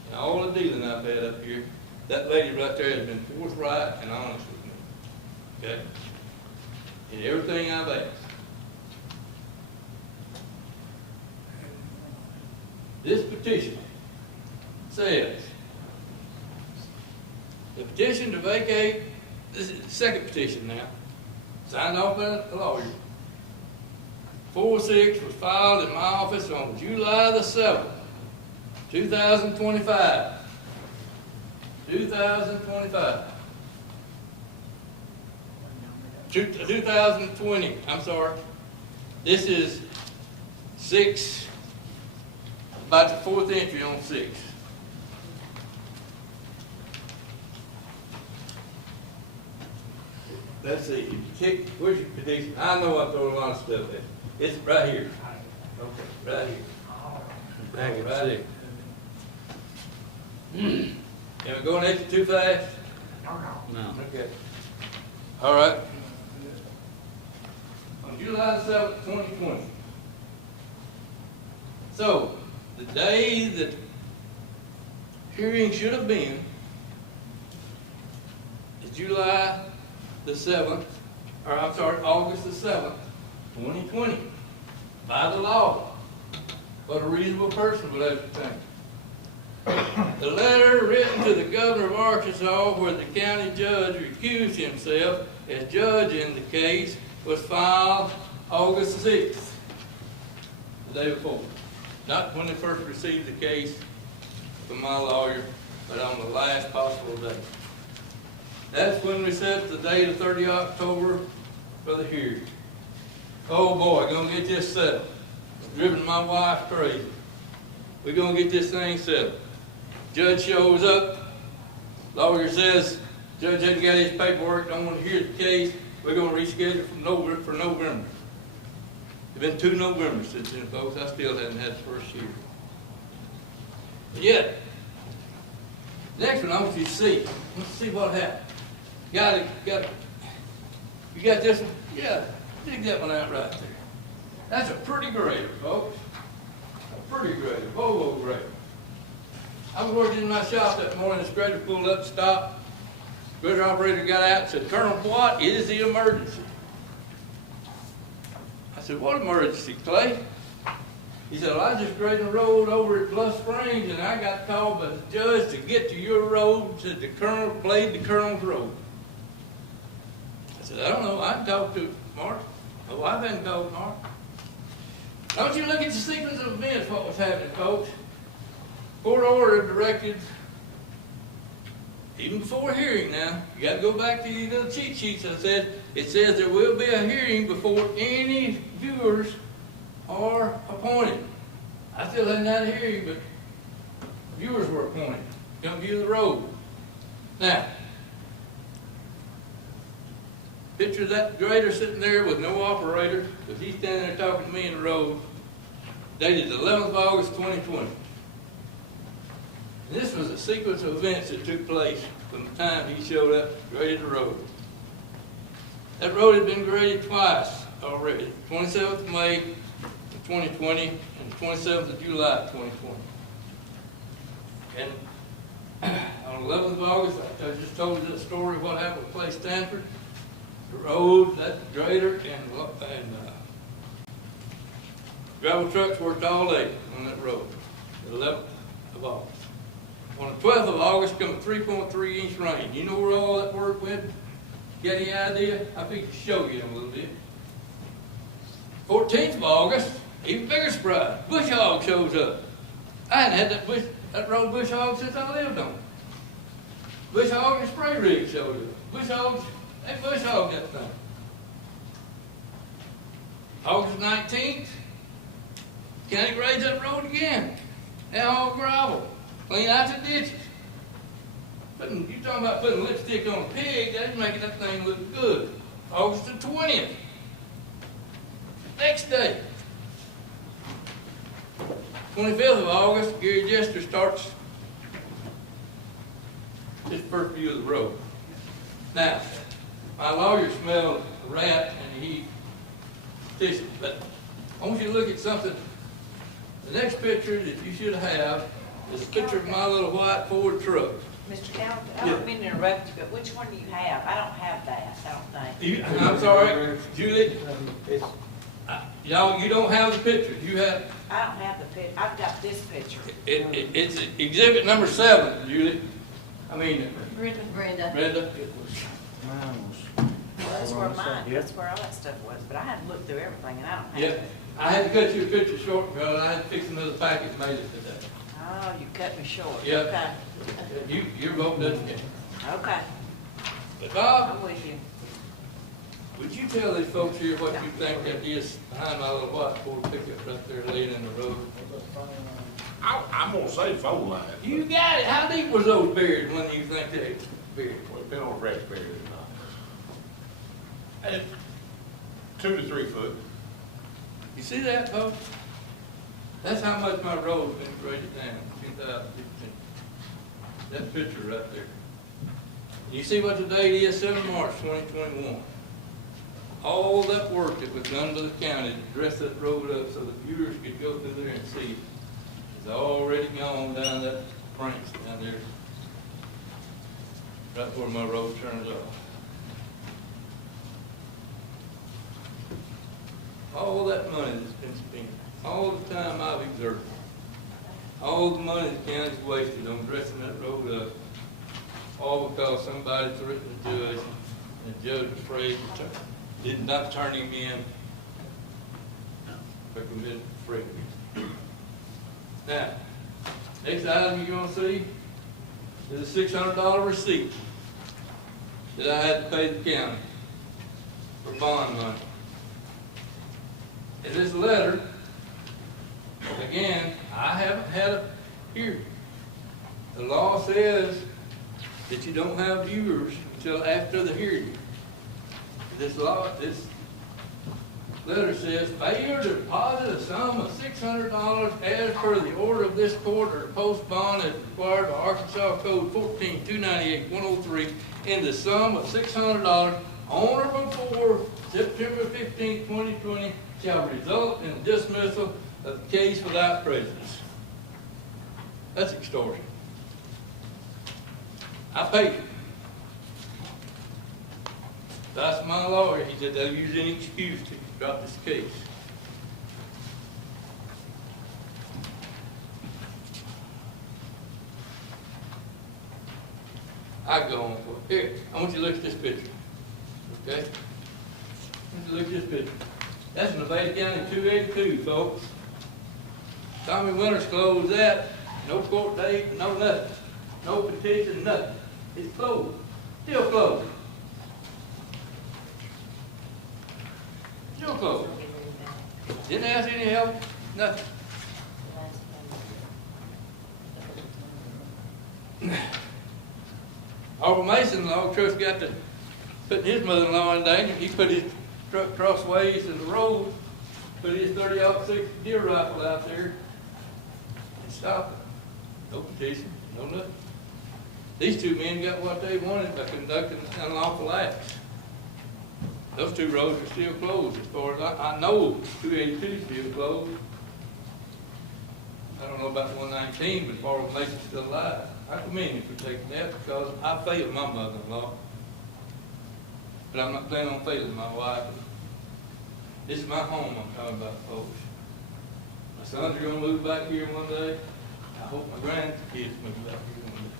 and all the dealing I've had up here, that lady right there has been forthright and honest with me, okay? In everything I've asked. This petition says, the petition to vacate, this is the second petition now, signed off by a lawyer. 406 was filed in my office on July the 7th, 2025. 2020, I'm sorry. This is 6, about the fourth entry on 6. Let's see, where's your petition? I know I throw a lot of stuff at you. It's right here. Okay, right here. Packet Right six. Am I going at you too fast? No. Okay. All right. On July the 7th, 2020. So, the day that hearing should have been is July the 7th, or I'm sorry, August the 7th, 2020, by the law. What a reasonable person would have to think. The letter written to the governor of Arkansas where the county judge recused himself as judge in the case was filed August 6th, the day before. Not when they first received the case from my lawyer, but on the last possible day. That's when we set the date of 30 October for the hearing. Oh boy, gonna get this settled. It's driven my wife crazy. We're gonna get this thing settled. Judge shows up, lawyer says, judge hadn't got his paperwork, don't want to hear the case. We're gonna reschedule for November. It's been 2 Novembers since then, folks. I still haven't had the first hearing. But yet, next one I want you to see. Let's see what happened. Got it. You got this one? Yeah, dig that one out right there. That's a pretty grader, folks. A pretty grader, Volvo grader. I was working in my shop that morning, this grader pulled up, stopped. Grader operator got out and said, Colonel, what is the emergency? I said, what emergency, Clay? He said, well, I just graded a road over at Bluff Springs and I got called by the judge to get to your road, said the colonel played the colonel's road. I said, I don't know, I can talk to Mark. Oh, I haven't called Mark. Don't you look at the sequence of events, what was happening, folks. Court order directed, even before hearing now, you got to go back to your little cheat sheets I said, it says there will be a hearing before any viewers are appointed. I still hadn't had a hearing, but viewers were appointed. Come view the road. Now, picture that grader sitting there with no operator, because he's standing there talking to me in the road, dated the 11th of August, 2020. And this was a sequence of events that took place from the time he showed up, graded the road. That road had been graded twice already, 27th of May, 2020, and the 27th of July, 2020. And on 11th of August, I just told you that story, what happened with Clay Stanford. The road, that grader, and gravel trucks worked all day on that road, the 11th of August. On the 12th of August, come a 3.3-inch rain. You know where all that work went? Get any idea? I think to show you in a little bit. 14th of August, even bigger surprise. Bush hog shows up. I hadn't had that road bush hog since I lived on it. Bush hog and spray rig showed up. Bush hogs, they bush hog that thing. August 19th, county grades that road again. Now all gravel. Clean out the ditches. You talking about putting lipstick on a pig, that's making that thing look good. August the 20th. Next day. 25th of August, Gary Jester starts his first view of the road. Now, my lawyer smelled a rat and he tissued, but I want you to look at something. The next picture that you should have is a picture of my little white Ford truck. Mr. Calvin, I don't mean to interrupt you, but which one do you have? I don't have that, I don't think. I'm sorry, Julie. You don't have the picture. You have. I don't have the picture. I've got this picture. It's exhibit number 7, Julie. I mean, Brenda. Brenda. Well, that's where mine, that's where all that stuff was, but I had to look through everything and I don't have Yeah, it. I had to cut you a picture short because I had to fix another package and made it today. Oh, you cut me short. Yep. Okay. Your vote doesn't count. Okay, But Bob, I'm with you. would you tell these folks here what you think that is behind my little white Ford pickup right there laying in the road? I'm gonna say phone line. You got it. How deep was those buried when you think they buried? Well, depending on the rat's buried or not. And 2 to 3 foot. You see that, folks? That's how much my road's been graded down in 2015. That picture right there. You see what the date is, 7 March 2021. All that work that was done by the county to dress that road up so the viewers could go through there and see it is already gone down that branch down there, right where my road turns off. All that money that's been spent, all the time I've exerted, all the money the county's wasted on dressing that road up, all because somebody threatened the judge, and the judge was afraid to did not turn him in for committing fraud. Now, next item you're gonna see is a $600 receipt that I had to pay the county for bond money. In this letter, again, I haven't had a hearing. The law says that you don't have viewers until after the hearing. This letter says, failure to deposit a sum of $600 as per the order of this court or post bond as required by Arkansas Code 14-298-103 in the sum of $600 on or before September 15, 2020 shall result in the dismissal of the case without prejudice. That's extortion. I paid it. That's my lawyer. He said they'll use any excuse to drop this case. I go on for it. Here, I want you to look at this picture. Okay? I want you to look at this picture. That's Nevada County 282, folks. Tommy Winters closed that. No court date, no nothing. No petition, nothing. It's closed. Still closed. Still closed. Didn't ask any help, nothing. Arthur Mason, the old trust got to put his mother-in-law in danger. He put his truck crossways in the road, put his 30-06 deer rifle out there, and stopped it. No petition, no nothing. These two men got what they wanted by conducting unlawful acts. Those two roads are still closed as far as I know. 282 is still closed. I don't know about 119, but Barbara Mason's still alive. I commend you for taking that because I failed my mother-in-law. But I'm not planning on failing my wife. This is my home I'm talking about, folks. My sons are gonna move back here one day. I hope my grandkids move back here one day.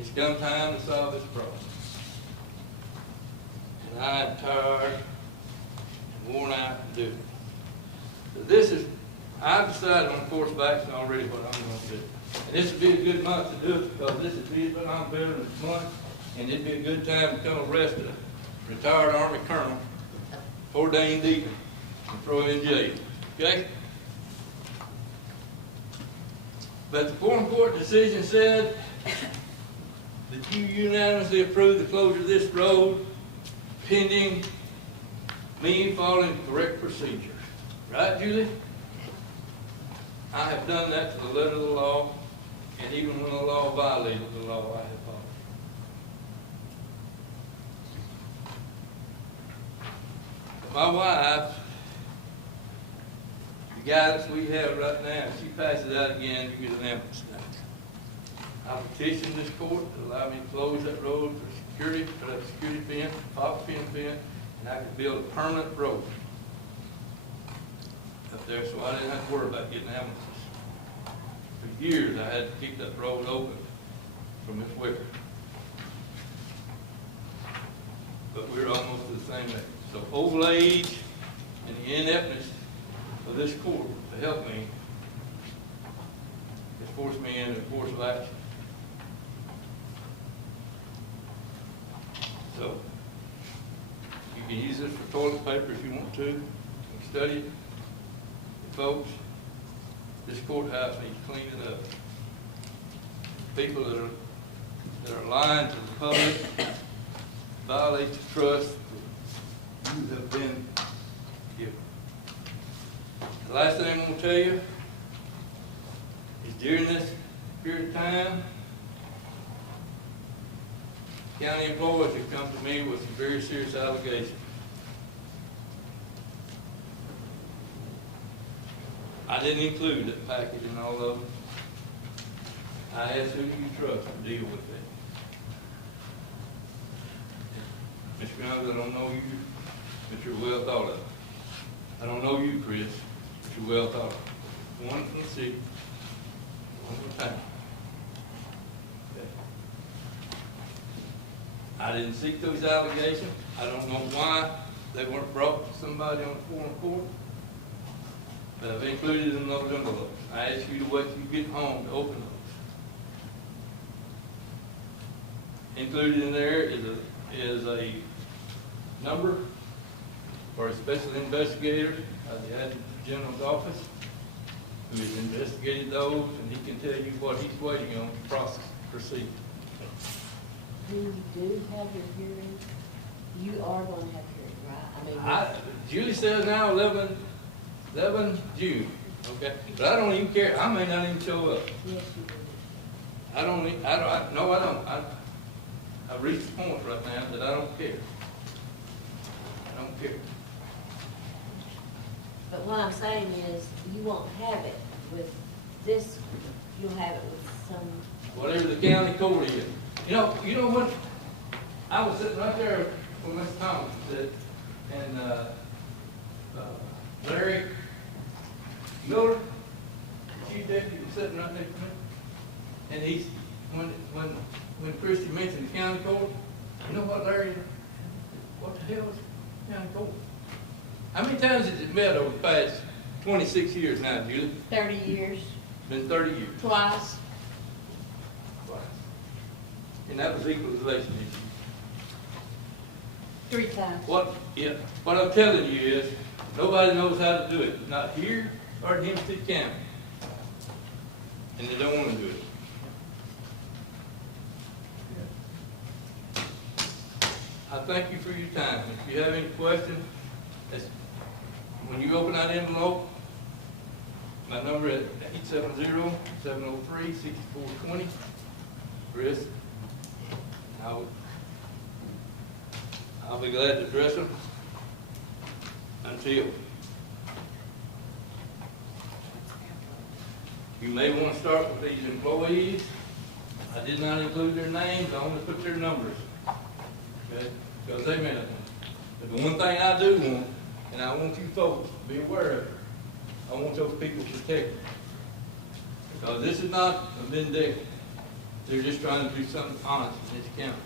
It's come time to solve this problem. And I'm tired and worn out to do it. So this is, I've decided on course of action already what I'm gonna do. And this would be a good month to do it because this is what I'm building this month. And it'd be a good time to come arrest a retired Army colonel, ordained deacon, and throw him in jail. Okay? But the Quorum Court decision said that you unanimously approved the closure of this road pending me following correct procedures. Right, Julie? I have done that to the letter of the law, and even when the law violated the law, I have followed. My wife, the guidance we have right now, if she passes out again, you get an ambulance down. I petitioned this court to allow me to close that road for security, put up a security fence, pop pin fence, and I could build a permanent road up there so I didn't have to worry about getting ambulances. For years, I had to keep that road open from this winter. But we're almost to the same age. So old age and the ineptness of this court to help me has forced me into a course of action. So you can use this for toilet paper if you want to. You can study it. And folks, this courthouse needs cleaning up. People that are lying to the public violate the trust you have been given. The last thing I'm going to tell you is during this period of time, county employees have come to me with some very serious allegations. I didn't include that package in all of them. I asked who you trust to deal with it. Mr. Grimes, I don't know you, but you're well thought of. I don't know you, Chris, but you're well thought of. One from the city, one from town. Okay. I didn't seek those allegations. I don't know why they weren't brought to somebody on the Quorum Court, but I've included in those envelopes. I ask you to wait till you get home to open those. Included in there is a number for a special investigator at the Adjutant General's office who has investigated those, and he can tell you what he's waiting on to proceed. When you do have your hearing, you are going to have hearing, right? I mean, Julie says now 11 June, okay? But I don't even care. I may not even show up. yes, you do. No, I don't. I've reached the point right now that I don't care. I don't care. But what I'm saying is, you won't have it with this, you'll have it with some, Whatever the county court is. You know what? I was sitting right there when Mr. Thomas said, and Larry Miller, the chief deputy, was sitting right next to me. And he's, when Christie mentioned the county court, you know what, Larry, what the hell is county court? How many times has it met over the past 26 years now, Julie? 30 years, Been 30 years. twice. Twice. And that was equalization issue. 3 times. What I'm telling you is, nobody knows how to do it, not here or in Hempstead County. And they don't want to do it. I thank you for your time. If you have any questions, when you open that envelope, my number is 870-703-6420. Chris, I'll be glad to address them until You may want to start with these employees. I did not include their names, I only put their numbers. Okay? Because they meant it. But the one thing I do want, and I want you folks to be aware of it, I want those people protected. Because this is not a vindictive. They're just trying to do something honest in this county.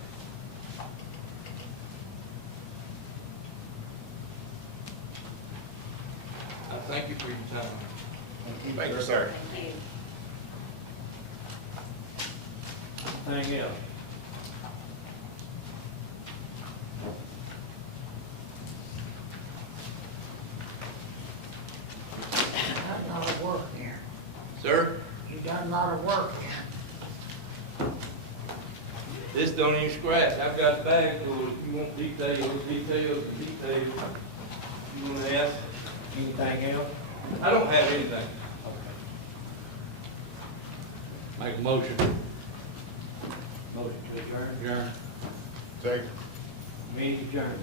I thank you for your time. Thank you, sir. Anything else? Done a lot of work here. Sir, You done a lot of work here. this don't even scratch. I've got a bag full. If you want details. You want to ask? Anything else? I don't have anything. Make a motion. Motion to adjourn? Adjourn. Second. Meeting adjourned.